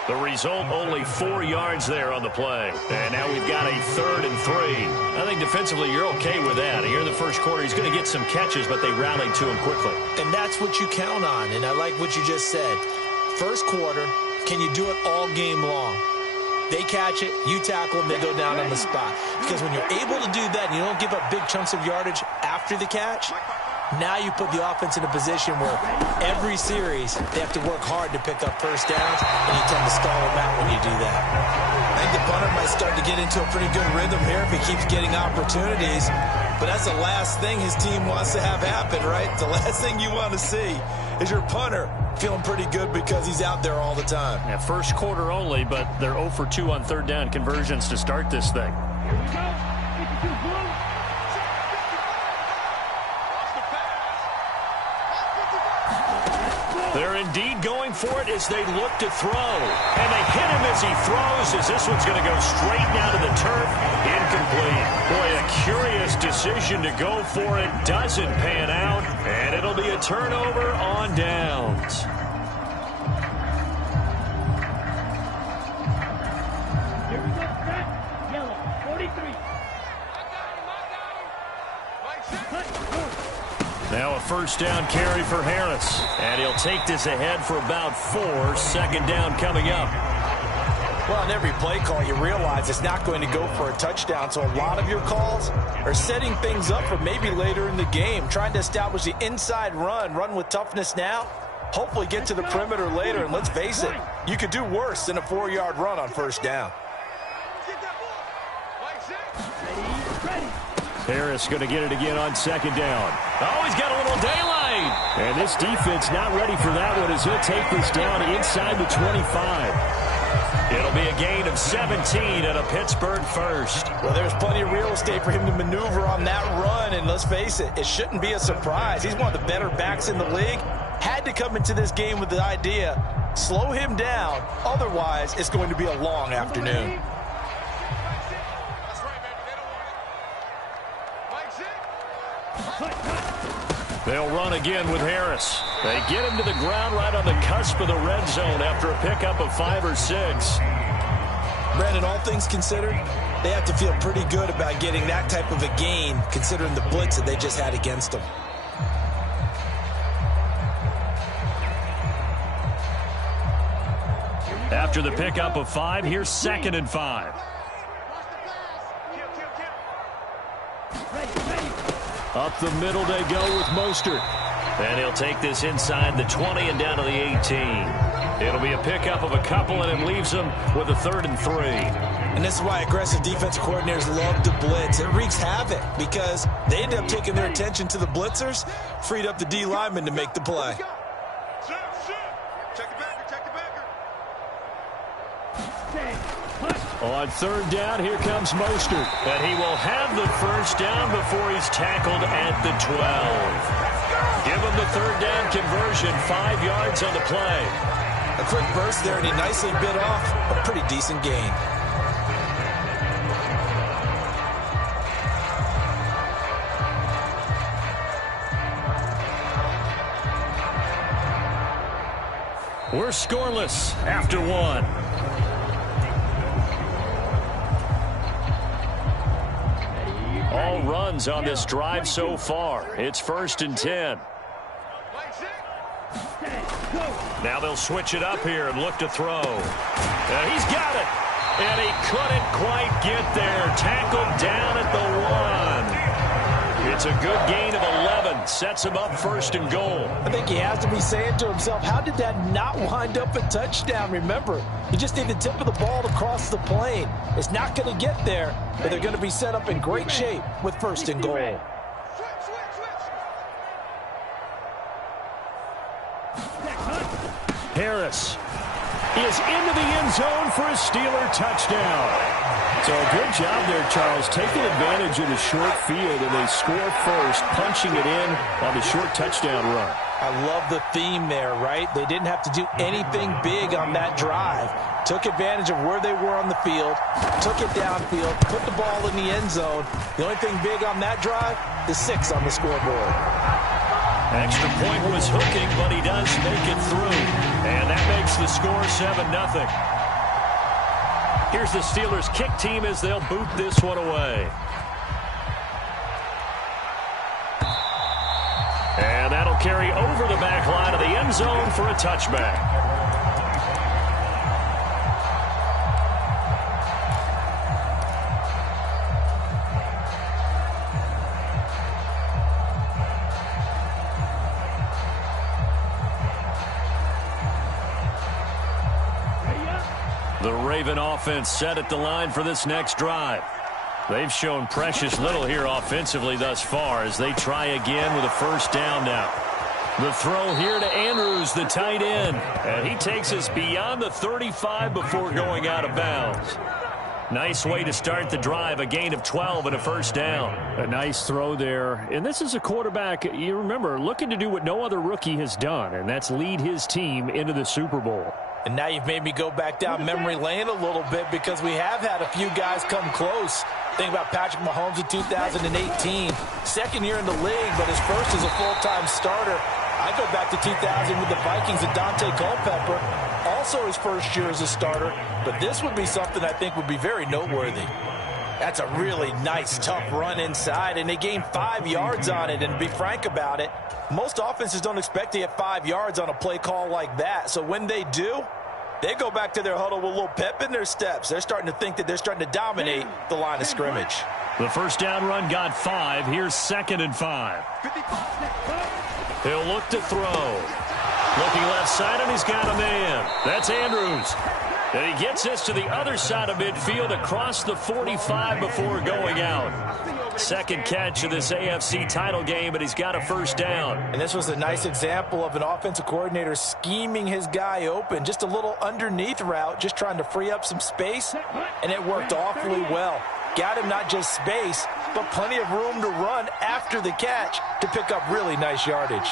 The result, only 4 yards there on the play. And now we've got a 3rd and 3. I think defensively you're okay with that. Here in the first quarter, he's going to get some catches, but they rallied to him quickly. And that's what you count on, and I like what you just said. First quarter, can you do it all game long? They catch it, you tackle them, they go down on the spot. Because when you're able to do that and you don't give up big chunks of yardage after the catch, now you put the offense in a position where every series they have to work hard to pick up first downs, and you tend to stall them out when you do that. I think the punter might start to get into a pretty good rhythm here if he keeps getting opportunities. But that's the last thing his team wants to have happen, right? The last thing you want to see is your punter feeling pretty good because he's out there all the time. Yeah, first quarter only, but they're 0 for 2 on third down conversions to start this thing. Here we go. 52 blue. They're indeed going for it as they look to throw. And they hit him as he throws, as this one's going to go straight down to the turf. Incomplete. Boy, a curious decision to go for it. Doesn't pan out. And it'll be a turnover on downs. Here we go. Red, yellow, 43. Now a first down carry for Harris. And he'll take this ahead for about 4. Second down coming up. Well, on every play call, you realize it's not going to go for a touchdown. So a lot of your calls are setting things up for maybe later in the game, trying to establish the inside run with toughness now, hopefully get to the perimeter later. And let's face it, you could do worse than a 4-yard run on first down. Harris going to get it again on second down. Oh, he's got a little daylight. And this defense not ready for that one as he'll take this down inside the 25. It'll be a gain of 17 and a Pittsburgh first. Well, there's plenty of real estate for him to maneuver on that run, and let's face it, it shouldn't be a surprise. He's one of the better backs in the league. Had to come into this game with the idea, slow him down, otherwise it's going to be a long afternoon. They'll run again with Harris. They get him to the ground right on the cusp of the red zone after a pickup of 5 or 6. Brandon, all things considered, they have to feel pretty good about getting that type of a gain considering the blitz that they just had against them. After the pickup of 5, here's 2nd and 5. Up the middle they go with Mostert. And he'll take this inside the 20 and down to the 18. It'll be a pickup of a couple, and it leaves them with a 3rd and 3. And this is why aggressive defensive coordinators love to blitz. It wreaks havoc because they end up taking their attention to the blitzers, freed up the D lineman to make the play. On 3rd down, here comes Mostert. And he will have the first down before he's tackled at the 12. Give him the 3rd down conversion, 5 yards on the play. A quick burst there, and he nicely bit off a pretty decent gain. We're scoreless after 1. All runs on this drive so far. It's 1st and 10. Now they'll switch it up here and look to throw. And he's got it. And he couldn't quite get there. Tackled down at the 1. It's a good gain of 11. and sets him up first and goal. I think he has to be saying to himself, how did that not wind up a touchdown? Remember, you just need the tip of the ball to cross the plane. It's not going to get there, but they're going to be set up in great shape with first and goal. Harris is into the end zone for a Steeler touchdown. So a good job there, Charles, taking advantage of the short field, and they score first, punching it in on the short touchdown run. I love the theme there, right? They didn't have to do anything big on that drive. Took advantage of where they were on the field, took it downfield, put the ball in the end zone. The only thing big on that drive, the 6 on the scoreboard. Extra point was hooking, but he does make it through. And that makes the score 7-0. Here's the Steelers kick team as they'll boot this one away. And that'll carry over the back line of the end zone for a touchback. The Raven offense set at the line for this next drive. They've shown precious little here offensively thus far as they try again with a first down now. The throw here to Andrews, the tight end. And he takes us beyond the 35 before going out of bounds. Nice way to start the drive, a gain of 12 and a first down. A nice throw there. And this is a quarterback, you remember, looking to do what no other rookie has done, and that's lead his team into the Super Bowl. And now you've made me go back down memory lane a little bit because we have had a few guys come close. Think about Patrick Mahomes in 2018. Second year in the league, but his first as a full-time starter. I go back to 2000 with the Vikings and Dante Culpepper. Also his first year as a starter. But this would be something I think would be very noteworthy. That's a really nice, tough run inside, and they gained 5 yards on it. And to be frank about it, most offenses don't expect to get 5 yards on a play call like that. So when they do, they go back to their huddle with a little pep in their steps. They're starting to think that they're starting to dominate the line of scrimmage. The first down run got 5. Here's 2nd and 5. He'll look to throw. Looking left side, and he's got a man. That's Andrews. And he gets us to the other side of midfield across the 45 before going out. Second catch of this AFC title game, but he's got a first down. And this was a nice example of an offensive coordinator scheming his guy open. Just a little underneath route, just trying to free up some space, and it worked awfully well. Got him not just space, but plenty of room to run after the catch to pick up really nice yardage.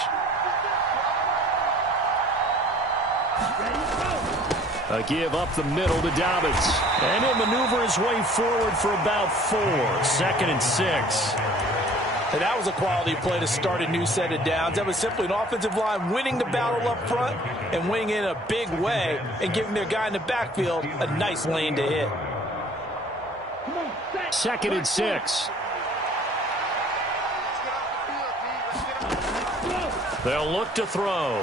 A give up the middle to Dobbins. And he'll maneuver his way forward for about 4. 2nd and 6. And that was a quality play to start a new set of downs. That was simply an offensive line winning the battle up front and winning in a big way and giving their guy in the backfield a nice lane to hit. 2nd and 6. They'll look to throw.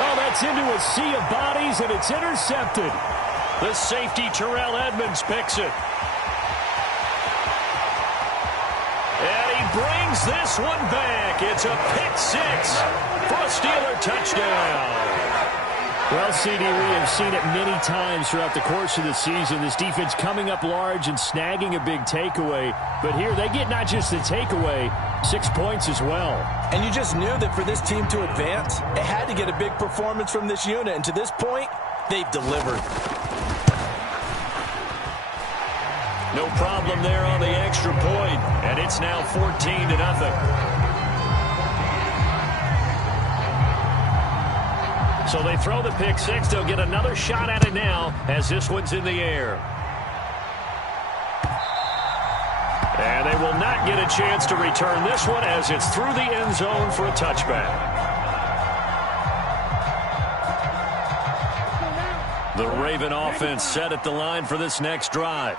Oh, that's into a sea of bodies, and it's intercepted. The safety, Terrell Edmonds, picks it. And he brings this one back. It's a pick 6 for a Steeler touchdown. Well, CD, we have seen it many times throughout the course of the season. This defense coming up large and snagging a big takeaway. But here they get not just the takeaway, 6 points as well. And you just knew that for this team to advance, it had to get a big performance from this unit. And to this point, they've delivered. No problem there on the extra point. And it's now 14-0. So they throw the pick 6. They'll get another shot at it now as this one's in the air. And they will not get a chance to return this one as it's through the end zone for a touchback. The Raven offense set at the line for this next drive.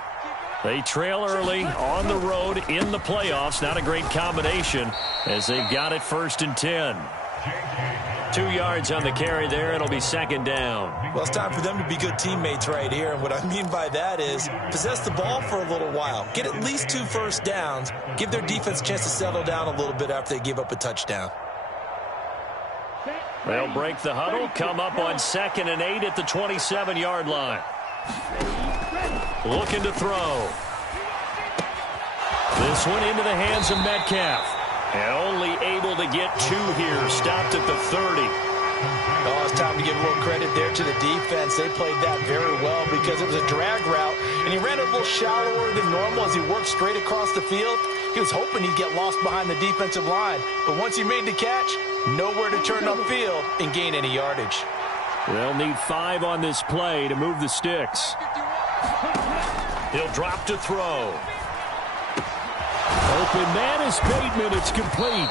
They trail early on the road in the playoffs. Not a great combination as they've got it 1st and 10. 2 yards on the carry there. It'll be second down. Well, it's time for them to be good teammates right here. And what I mean by that is possess the ball for a little while. Get at least 2 first downs. Give their defense a chance to settle down a little bit after they give up a touchdown. They'll break the huddle, come up on 2nd and 8 at the 27-yard line. Looking to throw. This one into the hands of Metcalf. And only able to get 2 here. Stopped at the 30. Oh, it's time to give a little credit there to the defense. They played that very well because it was a drag route, and he ran a little shallower than normal as he worked straight across the field. He was hoping he'd get lost behind the defensive line, but once he made the catch, nowhere to turn upfield and gain any yardage. They'll need 5 on this play to move the sticks. He'll drop to throw. Open man is Bateman. It's complete.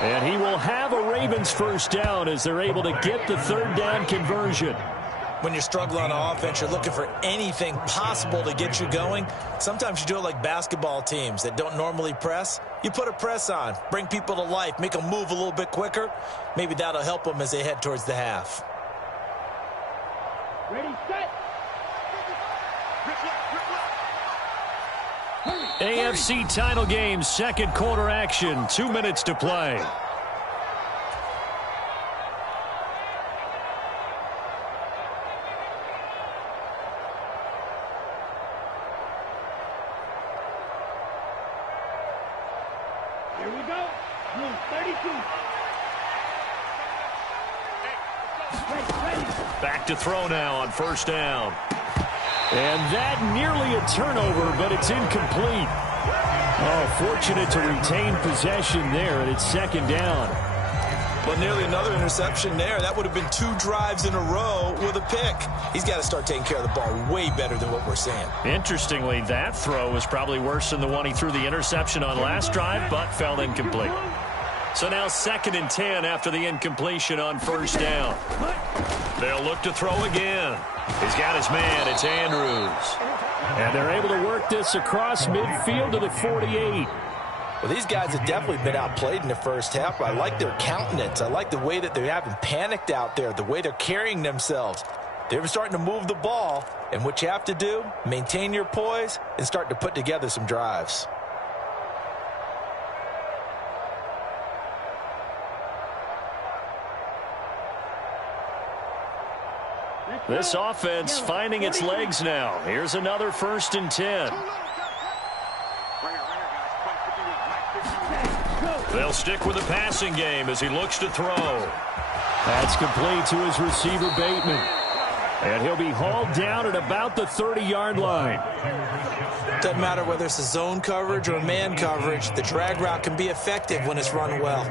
And he will have a Ravens first down as they're able to get the 3rd down conversion. When you're struggling on offense, you're looking for anything possible to get you going. Sometimes you do it like basketball teams that don't normally press. You put a press on, bring people to life, make them move a little bit quicker. Maybe that'll help them as they head towards the half. Ready, set. AFC title game, 2nd quarter action. 2 minutes to play. Here we go. Blue 32. Ready. Back to throw now on 1st down. And that nearly a turnover, but it's incomplete. Oh, fortunate to retain possession there, and it's 2nd down. But nearly another interception there. That would have been 2 drives in a row with a pick. He's got to start taking care of the ball way better than what we're seeing. Interestingly, that throw was probably worse than the one he threw the interception on last drive, but fell incomplete. So now 2nd and 10 after the incompletion on 1st down. They'll look to throw again. He's got his man. It's Andrews. And they're able to work this across midfield to the 48. Well, these guys have definitely been outplayed in the first half. I like their countenance. I like the way that they haven't panicked out there, the way they're carrying themselves. They're starting to move the ball, and what you have to do, maintain your poise and start to put together some drives. This offense finding its legs now. Here's another 1st and 10. They'll stick with the passing game as he looks to throw. That's complete to his receiver, Bateman. And he'll be hauled down at about the 30-yard line. Doesn't matter whether it's a zone coverage or man coverage, the drag route can be effective when it's run well.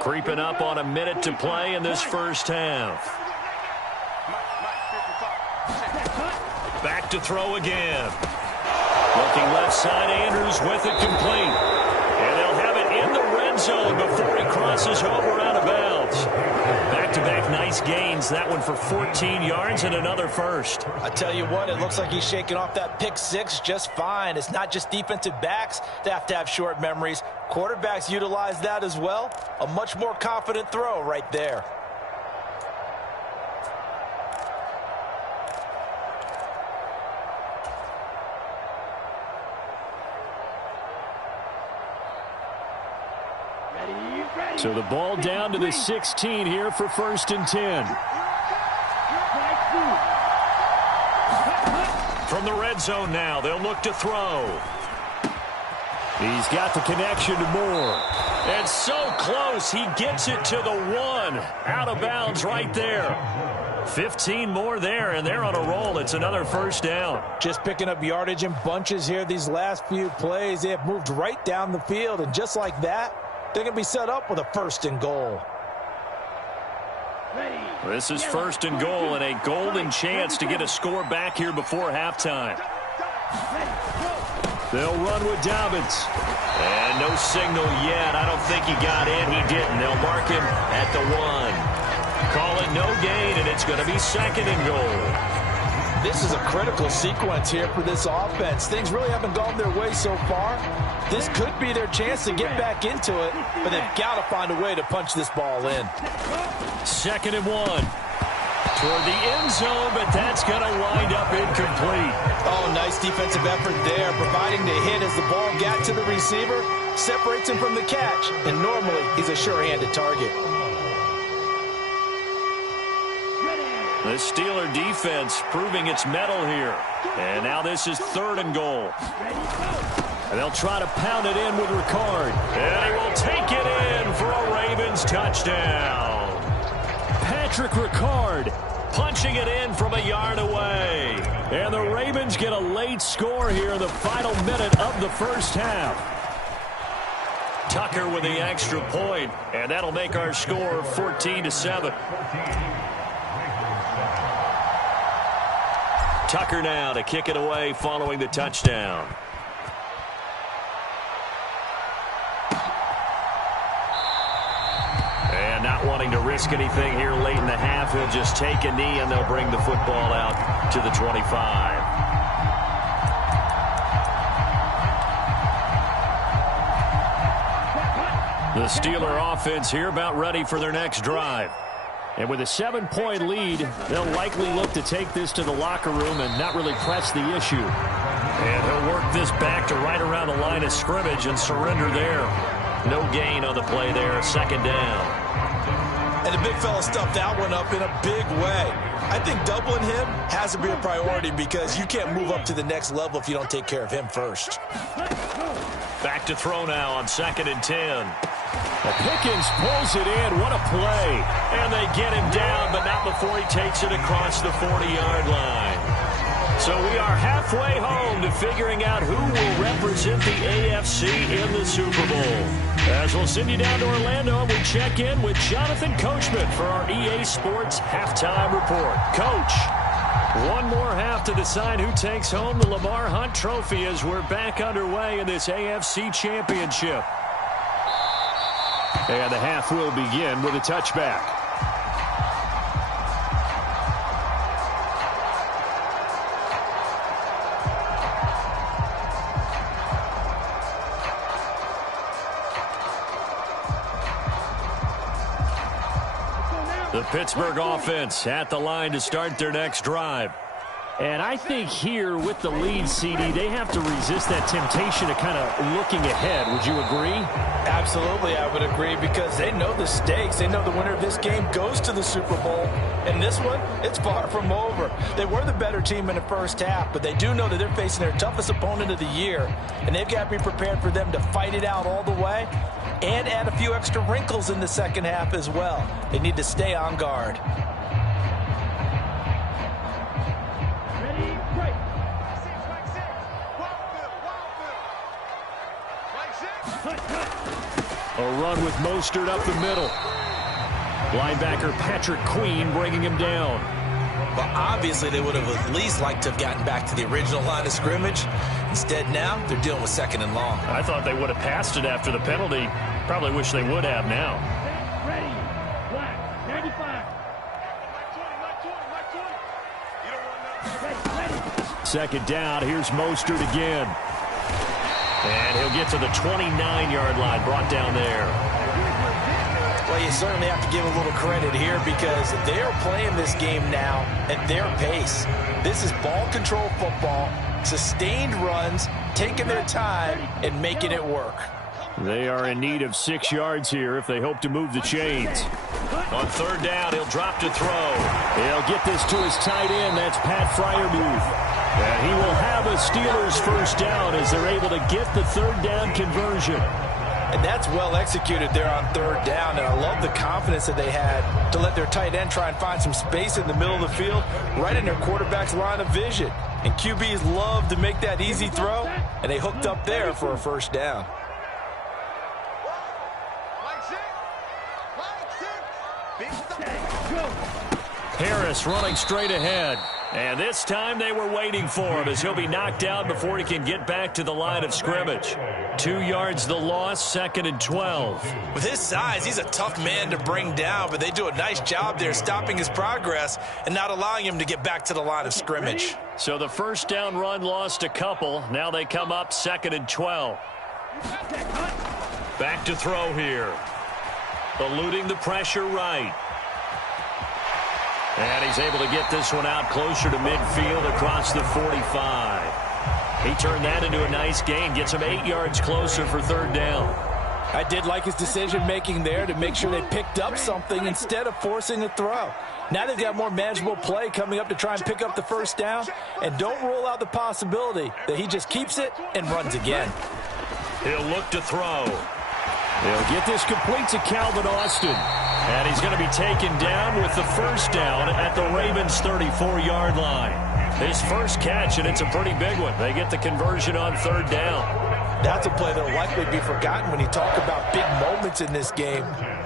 Creeping up on a minute to play in this first half. Back to throw again. Looking left side, Andrews with it complete. And they'll have it in the red zone before he crosses over out of bounds. Back-to-back nice gains. That one for 14 yards and another first. I tell you what, it looks like he's shaking off that pick 6 just fine. It's not just defensive backs that have to have short memories. Quarterbacks utilize that as well. A much more confident throw right there. So the ball down to the 16 here for 1st and 10. From the red zone now, they'll look to throw. He's got the connection to Moore. And so close, he gets it to the 1. Out of bounds right there. 15 more there, and they're on a roll. It's another first down. Just picking up yardage in bunches here these last few plays. They have moved right down the field, and just like that, they're going to be set up with a 1st and goal. This is 1st and goal and a golden chance to get a score back here before halftime. They'll run with Dobbins. And no signal yet. I don't think he got in. He didn't. They'll mark him at the 1. Call it no gain, and it's going to be 2nd and goal. This is a critical sequence here for this offense. Things really haven't gone their way so far. This could be their chance to get back into it, but they've got to find a way to punch this ball in. 2nd and 1. Toward the end zone, but that's going to wind up incomplete. Oh, nice defensive effort there, providing the hit as the ball got to the receiver, separates him from the catch, and normally he's a sure-handed target. The Steeler defense proving its mettle here. And now this is 3rd and goal. And they'll try to pound it in with Ricard. And he will take it in for a Ravens touchdown. Patrick Ricard punching it in from a yard away. And the Ravens get a late score here in the final minute of the first half. Tucker with the extra point, and that'll make our score 14-7. Tucker now to kick it away following the touchdown. And not wanting to risk anything here late in the half, he'll just take a knee and they'll bring the football out to the 25. The Steeler offense here about ready for their next drive. And with a 7-point lead, they'll likely look to take this to the locker room and not really press the issue. And he'll work this back to right around the line of scrimmage and surrender there. No gain on the play there, 2nd down. And the big fella stuffed that one up in a big way. I think doubling him has to be a priority because you can't move up to the next level if you don't take care of him first. Back to throw now on 2nd and 10. Pickens pulls it in. What a play. And they get him down, but not before he takes it across the 40-yard line. So we are halfway home to figuring out who will represent the AFC in the Super Bowl. As we'll send you down to Orlando, we check in with Jonathan Coachman for our EA Sports Halftime Report. Coach, one more half to decide who takes home the Lamar Hunt Trophy as we're back underway in this AFC Championship. And the half will begin with a touchback. The Pittsburgh offense at the line to start their next drive. And I think here with the lead, CD, they have to resist that temptation of kind of looking ahead. Would you agree? Absolutely, I would agree, because they know the stakes. They know the winner of this game goes to the Super Bowl. And this one, it's far from over. They were the better team in the first half, but they do know that they're facing their toughest opponent of the year. And they've got to be prepared for them to fight it out all the way and add a few extra wrinkles in the second half as well. They need to stay on guard. A run with Mostert up the middle. Linebacker Patrick Queen bringing him down. Well, obviously they would have at least liked to have gotten back to the original line of scrimmage. Instead now, they're dealing with 2nd and long. I thought they would have passed it after the penalty. Probably wish they would have now. Ready. Black. 95. Second down. Here's Mostert again. And he'll get to the 29-yard line, brought down there. Well, you certainly have to give a little credit here because they are playing this game now at their pace. This is ball control football, sustained runs, taking their time, and making it work. They are in need of 6 yards here if they hope to move the chains. On 3rd down, he'll drop to throw. He'll get this to his tight end. That's Pat Freiermuth. And he will have a Steelers first down as they're able to get the 3rd down conversion. And that's well executed there on 3rd down. And I love the confidence that they had to let their tight end try and find some space in the middle of the field, right in their quarterback's line of vision. And QBs love to make that easy throw, and they hooked up there for a first down. Harris running straight ahead. And this time they were waiting for him as he'll be knocked out before he can get back to the line of scrimmage. 2 yards the loss, 2nd and 12. With his size, he's a tough man to bring down, but they do a nice job there stopping his progress and not allowing him to get back to the line of scrimmage. So the first down run lost a couple. Now they come up 2nd and 12. Back to throw here. Eluding the pressure right. And he's able to get this one out closer to midfield across the 45. He turned that into a nice gain. Gets him 8 yards closer for 3rd down. I did like his decision-making there to make sure they picked up something instead of forcing a throw. Now they've got more manageable play coming up to try and pick up the 1st down. And don't rule out the possibility that he just keeps it and runs again. He'll look to throw. They'll get this complete to Calvin Austin. And he's going to be taken down with the 1st down at the Ravens' 34-yard line. His first catch, and it's a pretty big one. They get the conversion on 3rd down. That's a play that will likely be forgotten when you talk about big moments in this game.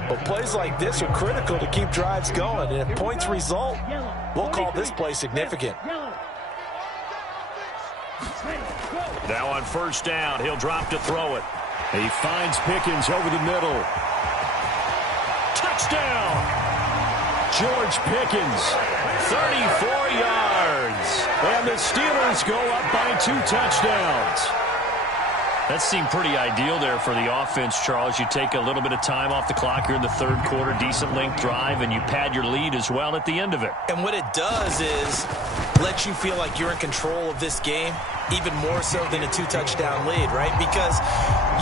But plays like this are critical to keep drives going. And if points result, we'll call this play significant. Now on 1st down, he'll drop to throw it. He finds Pickens over the middle. Touchdown! George Pickens, 34 yards. and the Steelers go up by 2 touchdowns. That seemed pretty ideal there for the offense, Charles. You take a little bit of time off the clock here in the 3rd quarter, decent length drive, and you pad your lead as well at the end of it. And what it does is let you feel like you're in control of this game, even more so than a 2-touchdown lead, right? Because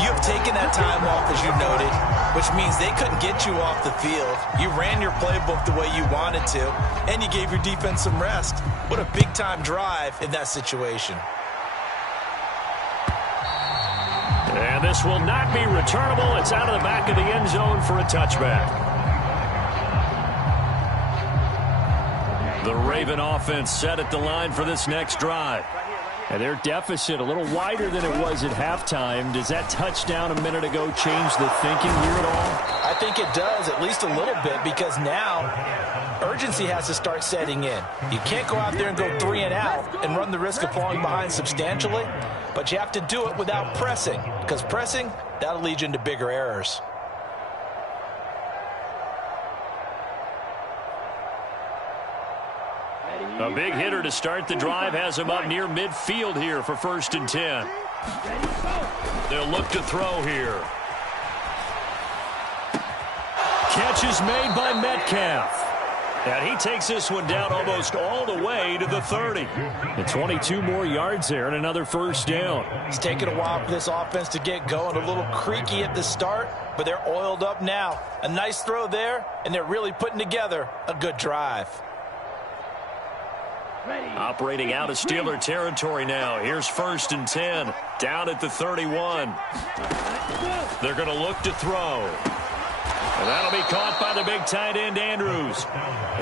you have taken that time off, as you noted, which means they couldn't get you off the field. You ran your playbook the way you wanted to, and you gave your defense some rest. What a big-time drive in that situation. And this will not be returnable. It's out of the back of the end zone for a touchback. The Raven offense set at the line for this next drive. And their deficit a little wider than it was at halftime. Does that touchdown a minute ago change the thinking here at all? I think it does, at least a little bit, because now urgency has to start setting in. You can't go out there and go 3 and out and run the risk of falling behind substantially, but you have to do it without pressing, because pressing, that'll lead you into bigger errors. A big hitter to start the drive has him up near midfield here for 1st and 10. They'll look to throw here. Catch is made by Metcalf. And he takes this one down almost all the way to the 30. And 22 more yards there and another 1st down. It's taken a while for this offense to get going. A little creaky at the start, but they're oiled up now. A nice throw there, and they're really putting together a good drive. Operating out of Steeler territory now. Here's 1st and 10. Down at the 31. They're going to look to throw. And that'll be caught by the big tight end, Andrews.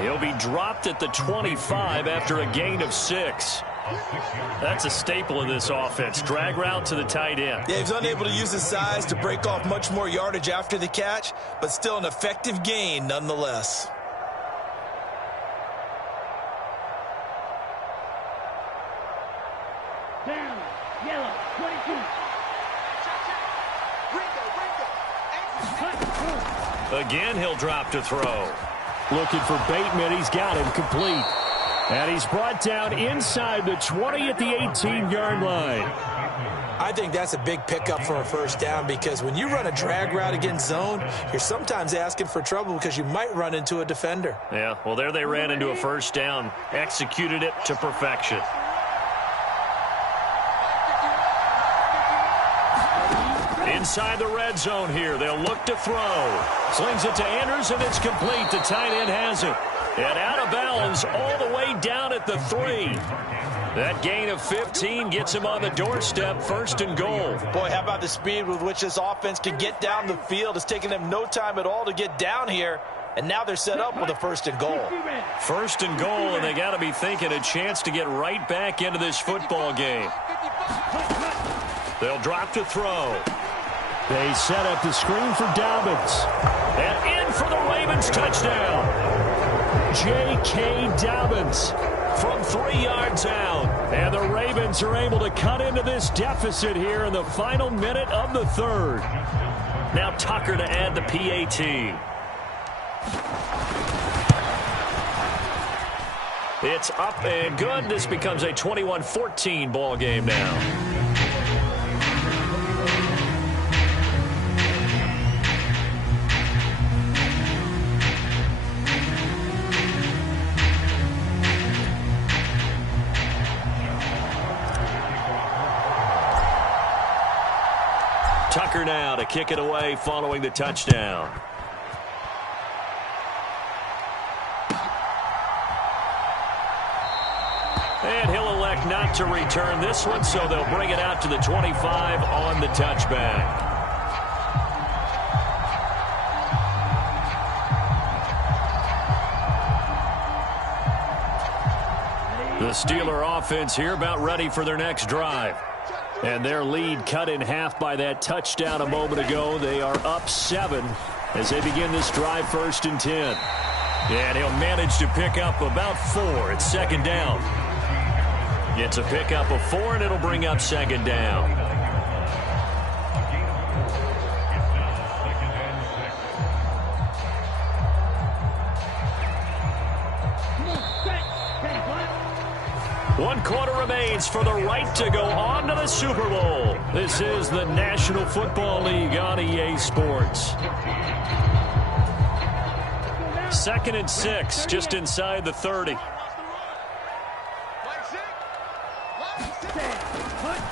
He'll be dropped at the 25 after a gain of 6. That's a staple of this offense. Drag route to the tight end. Yeah, he's unable to use his size to break off much more yardage after the catch, but still an effective gain nonetheless. Down, yellow, 22. Again, he'll drop to throw. Looking for Bateman. He's got him complete. And he's brought down inside the 20 at the 18-yard line. I think that's a big pickup for a 1st down, because when you run a drag route against zone, you're sometimes asking for trouble because you might run into a defender. Yeah, well, there they ran into a 1st down. Executed it to perfection. Inside the red zone here. They'll look to throw. Slings it to Andrews, and it's complete. The tight end has it. And out of bounds all the way down at the 3. That gain of 15 gets him on the doorstep, 1st and goal. Boy, how about the speed with which this offense can get down the field? It's taken them no time at all to get down here. And now they're set up with a 1st and goal. 1st and goal, and they got to be thinking a chance to get right back into this football game. They'll drop to throw. They set up the screen for Dobbins. And in for the Ravens touchdown. J.K. Dobbins, from 3 yards out. And the Ravens are able to cut into this deficit here in the final minute of the third. Now Tucker to add the PAT. It's up and good. This becomes a 21-14 ball game now. Tucker now to kick it away following the touchdown. And he'll elect not to return this one, so they'll bring it out to the 25 on the touchback. The Steeler offense here about ready for their next drive. And their lead cut in half by that touchdown a moment ago. They are up 7 as they begin this drive 1st and 10. And he'll manage to pick up about 4. It's 2nd down. It's a pickup of 4, and it'll bring up 2nd down. One quarter remains for the right to go on to the Super Bowl. This is the National Football League on EA Sports. 2nd and 6, just inside the 30.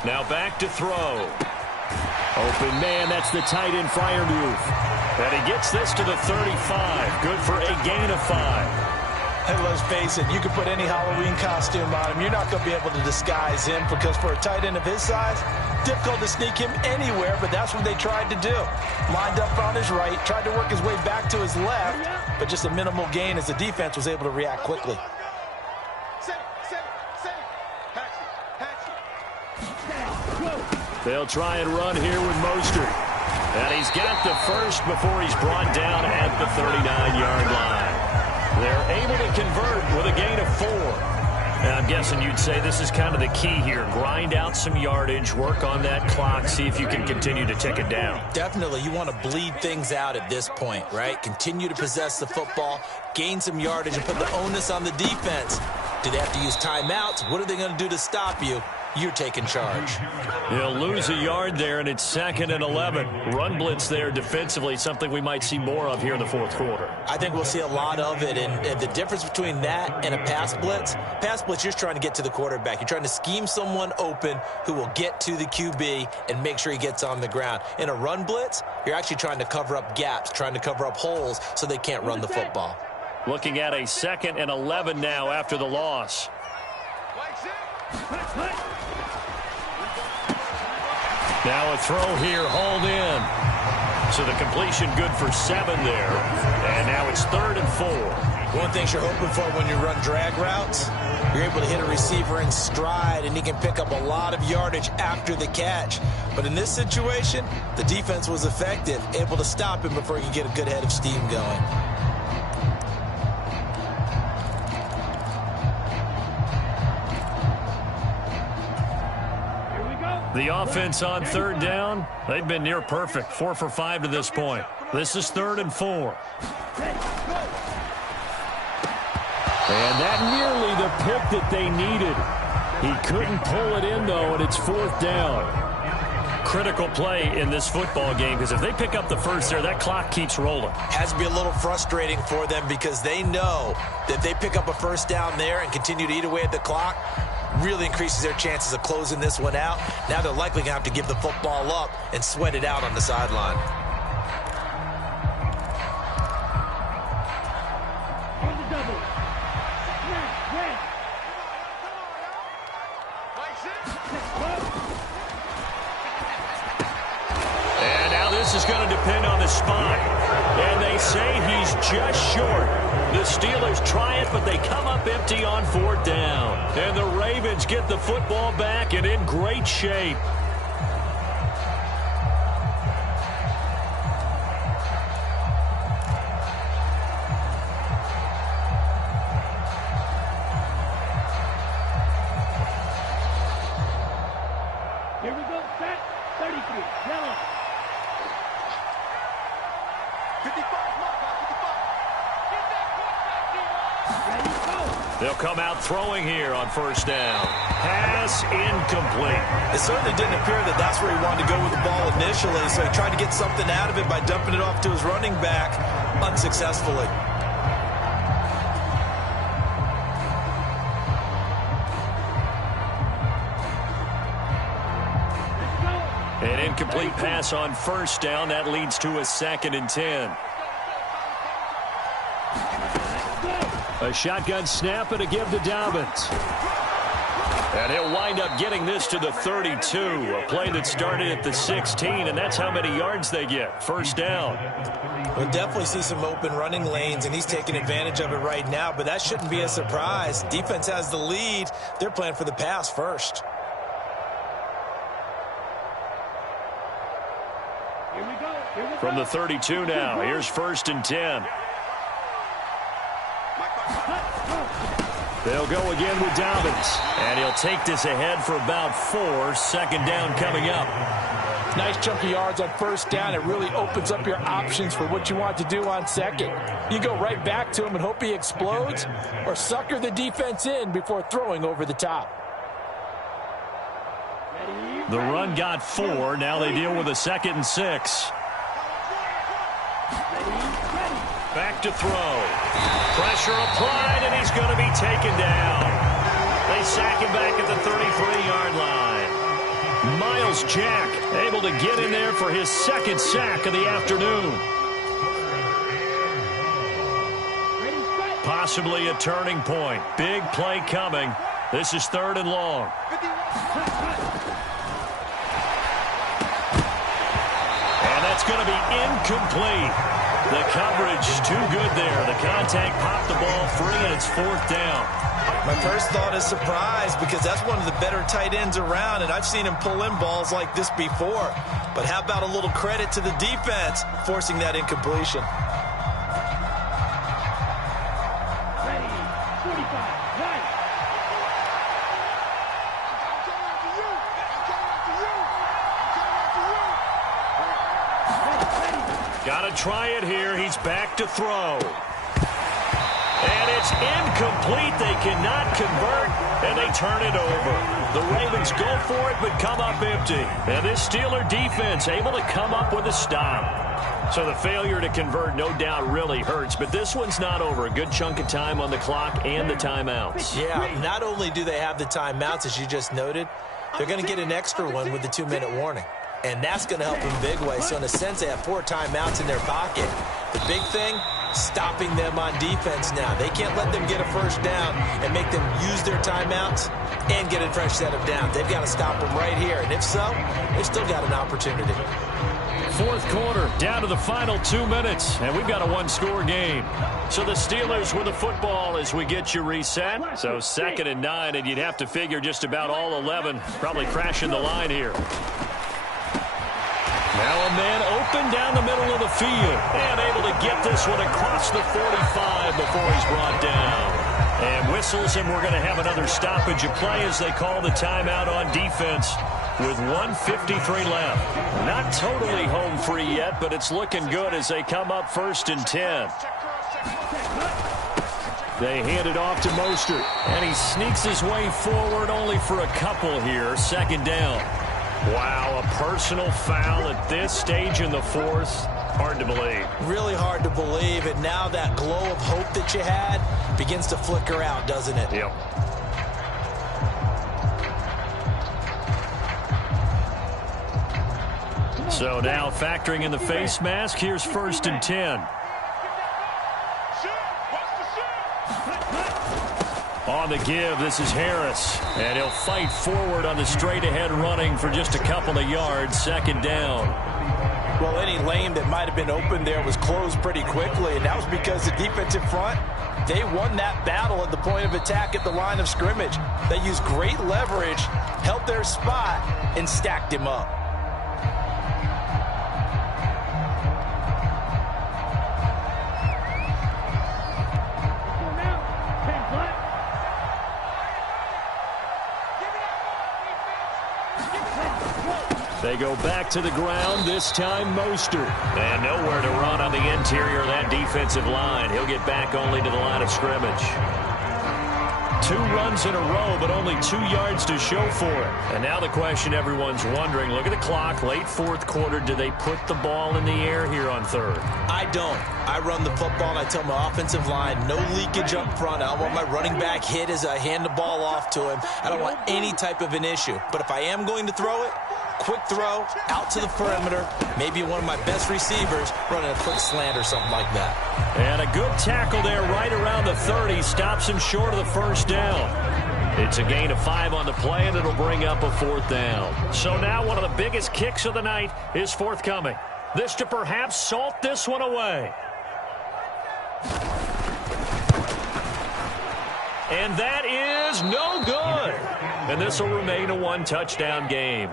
Now back to throw. Open man, that's the tight end Freiermuth. And he gets this to the 35. Good for a gain of 5. Hey, let's face it, you can put any Halloween costume on him. You're not going to be able to disguise him because for a tight end of his size, difficult to sneak him anywhere, but that's what they tried to do. Lined up on his right, tried to work his way back to his left, but just a minimal gain as the defense was able to react quickly. They'll try and run here with Mostert. And he's got the first before he's brought down at the 39-yard line. They're able to convert with a gain of 4. And I'm guessing you'd say this is kind of the key here. Grind out some yardage, work on that clock, see if you can continue to tick it down. Definitely. You want to bleed things out at this point, right? Continue to possess the football, gain some yardage, and put the onus on the defense. Do they have to use timeouts? What are they going to do to stop you? You're taking charge. He'll lose a yard there, and it's 2nd and 11. Run blitz there defensively, something we might see more of here in the 4th quarter. I think we'll see a lot of it, and the difference between that and a pass blitz, you're trying to get to the quarterback. You're trying to scheme someone open who will get to the QB and make sure he gets on the ground. In a run blitz, you're actually trying to cover up gaps, trying to cover up holes so they can't run the football. Looking at a 2nd and 11 now after the loss. Now a throw here, hauled in. So the completion good for 7 there. And now it's 3rd and 4. One thing you're hoping for when you run drag routes, you're able to hit a receiver in stride, and he can pick up a lot of yardage after the catch. But in this situation, the defense was effective, able to stop him before he could get a good head of steam going. The offense on 3rd down, they've been near perfect. 4 for 5 to this point. This is 3rd and 4. And that nearly the pick that they needed. He couldn't pull it in, though, and it's 4th down. Critical play in this football game, because if they pick up the first there, that clock keeps rolling. Has to be a little frustrating for them because they know that if they pick up a first down there and continue to eat away at the clock, really increases their chances of closing this one out. Now they're likely going to have to give the football up and sweat it out on the sideline. And now this is going to depend on the spot. And they say he's just short. The Steelers try it, but they come up empty on 4th down. And the Ravens get the football back and in great shape. Here we go. Set. 33. Yellow. 55, mark, 55. Get that quarterback here. Ready, go. They'll come out throwing here on first down. Pass incomplete. It certainly didn't appear that that's where he wanted to go with the ball initially, so he tried to get something out of it by dumping it off to his running back unsuccessfully. An incomplete pass on first down. That leads to a 2nd and 10. A shotgun snap and a give to Dobbins. And he'll wind up getting this to the 32. A play that started at the 16, and that's how many yards they get. First down. We'll definitely see some open running lanes, and he's taking advantage of it right now, but that shouldn't be a surprise. Defense has the lead. They're playing for the pass first. Here we go. Here we From go. the 32 now, here's 1st and 10. They'll go again with Dobbins. And he'll take this ahead for about 4. 2nd down coming up. Nice chunk of yards on first down. It really opens up your options for what you want to do on second. You go right back to him and hope he explodes, or sucker the defense in before throwing over the top. The run got 4. Now they deal with a 2nd and 6. Back to throw. Pressure applied, and he's going to be taken down. They sack him back at the 33-yard line. Miles Jack able to get in there for his 2nd sack of the afternoon. Possibly a turning point. Big play coming. This is 3rd and long. And that's going to be incomplete. The coverage too good there. The contact popped the ball free, and it's 4th down. My first thought is surprise, because that's one of the better tight ends around, and I've seen him pull in balls like this before. But how about a little credit to the defense forcing that incompletion? Ready. 45. Right. Got to try it here. He's back to throw. And it's incomplete. They cannot convert, and they turn it over. The Ravens go for it, but come up empty. And this Steeler defense able to come up with a stop. So the failure to convert, no doubt, really hurts. But this one's not over. A good chunk of time on the clock and the timeouts. Yeah, not only do they have the timeouts, as you just noted, they're going to get an extra one with the 2-minute warning. And that's going to help in big way. So in a sense, they have 4 timeouts in their pocket. The big thing, stopping them on defense now. They can't let them get a first down and make them use their timeouts and get a fresh set of downs. They've got to stop them right here. And if so, they've still got an opportunity. 4th quarter, down to the final 2 minutes, and we've got a 1-score game. So the Steelers with the football as we get you reset. So 2nd and 9, and you'd have to figure just about all 11 probably crashing the line here. Now a man open down the middle of the field, and able to get this one across the 45 before he's brought down. And whistles, and we're going to have another stoppage of play as they call the timeout on defense with 1:53 left. Not totally home free yet, but it's looking good as they come up 1st and 10. They hand it off to Mostert, and he sneaks his way forward only for a couple here. 2nd down. Wow, a personal foul at this stage in the 4th. Hard to believe. Really hard to believe, and now that glow of hope that you had begins to flicker out, doesn't it? Yep. So now factoring in the face mask, here's 1st and 10. On the give, this is Harris. And he'll fight forward on the straight-ahead running for just a couple of yards. 2nd down. Well, any lane that might have been open there was closed pretty quickly, and that was because the defensive front, they won that battle at the point of attack at the line of scrimmage. They used great leverage, held their spot, and stacked him up. They go back to the ground, this time Mostert. And nowhere to run on the interior of that defensive line. He'll get back only to the line of scrimmage. 2 runs in a row, but only 2 yards to show for it. And now the question everyone's wondering, look at the clock, late fourth quarter, do they put the ball in the air here on third? I don't. I run the football, and I tell my offensive line, no leakage up front. I don't want my running back hit as I hand the ball off to him. I don't want any type of an issue. But if I am going to throw it, quick throw, out to the perimeter, maybe one of my best receivers running a quick slant or something like that. And a good tackle there right around the 30. Stops him short of the first down. It's a gain of 5 on the play, and it'll bring up a 4th down. So now one of the biggest kicks of the night is forthcoming. This to perhaps salt this one away. And that is no good. And this will remain a 1-touchdown game.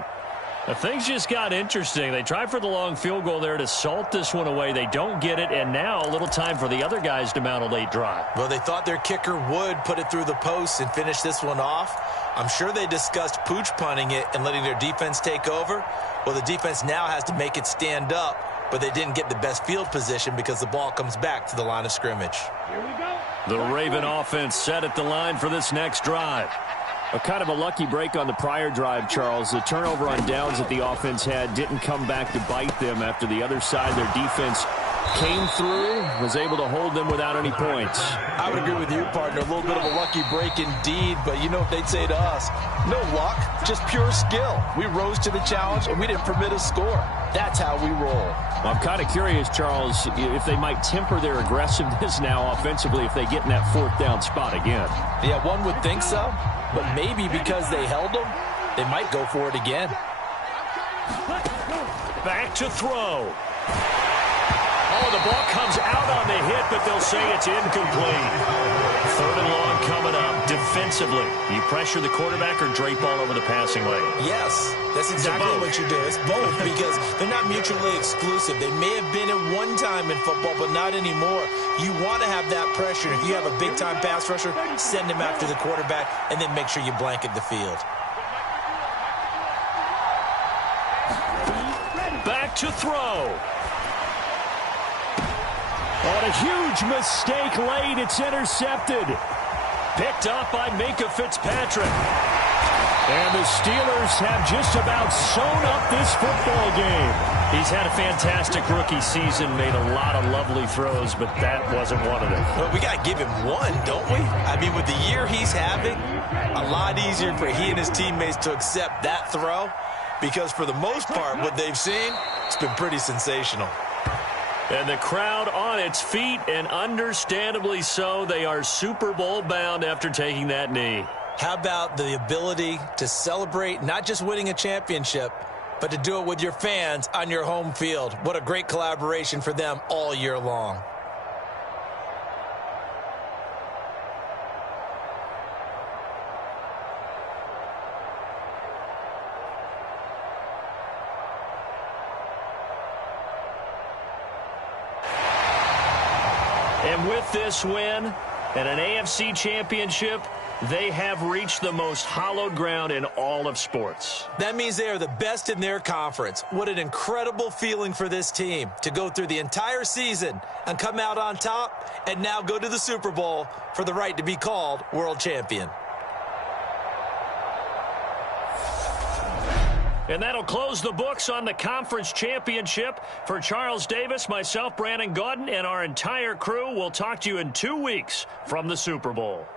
Things just got interesting. They tried for the long field goal there to salt this one away. They don't get it, and now a little time for the other guys to mount a late drive. Well, they thought their kicker would put it through the post and finish this one off. I'm sure they discussed pooch punting it and letting their defense take over. Well, the defense now has to make it stand up, but they didn't get the best field position because the ball comes back to the line of scrimmage. Here we go. The Raven offense set at the line for this next drive. A kind of a lucky break on the prior drive, Charles. The turnover on downs that the offense had didn't come back to bite them after the other side. Their defense came through, was able to hold them without any points. I would agree with you, partner. A little bit of a lucky break indeed, but you know what they'd say to us? No luck, just pure skill. We rose to the challenge, and we didn't permit a score. That's how we roll. Well, I'm kind of curious, Charles, if they might temper their aggressiveness now offensively if they get in that 4th down spot again. Yeah, one would think so, but maybe because they held them, they might go for it again. Back to throw. Oh, the ball comes out on the hit, but they'll say it's incomplete. 3rd and long coming up defensively. You pressure the quarterback or drape all over the passing lane? Yes, that's exactly what you do. It's both because they're not mutually exclusive. They may have been at one time in football, but not anymore. You want to have that pressure. If you have a big-time pass rusher, send him after the quarterback, and then make sure you blanket the field. Back to throw. On a huge mistake late, it's intercepted. Picked up by Minkah Fitzpatrick. And the Steelers have just about sewn up this football game. He's had a fantastic rookie season, made a lot of lovely throws, but that wasn't one of them. Well, we got to give him one, don't we? I mean, with the year he's having, a lot easier for he and his teammates to accept that throw because for the most part, what they've seen, it's been pretty sensational. And the crowd on its feet, and understandably so. They are Super Bowl bound after taking that knee. How about the ability to celebrate not just winning a championship, but to do it with your fans on your home field? What a great collaboration for them all year long. And with this win and an AFC championship, they have reached the most hallowed ground in all of sports. That means they are the best in their conference. What an incredible feeling for this team to go through the entire season and come out on top and now go to the Super Bowl for the right to be called world champion. And that'll close the books on the conference championship. For Charles Davis, myself, Brandon Gaudin, and our entire crew, we'll talk to you in 2 weeks from the Super Bowl.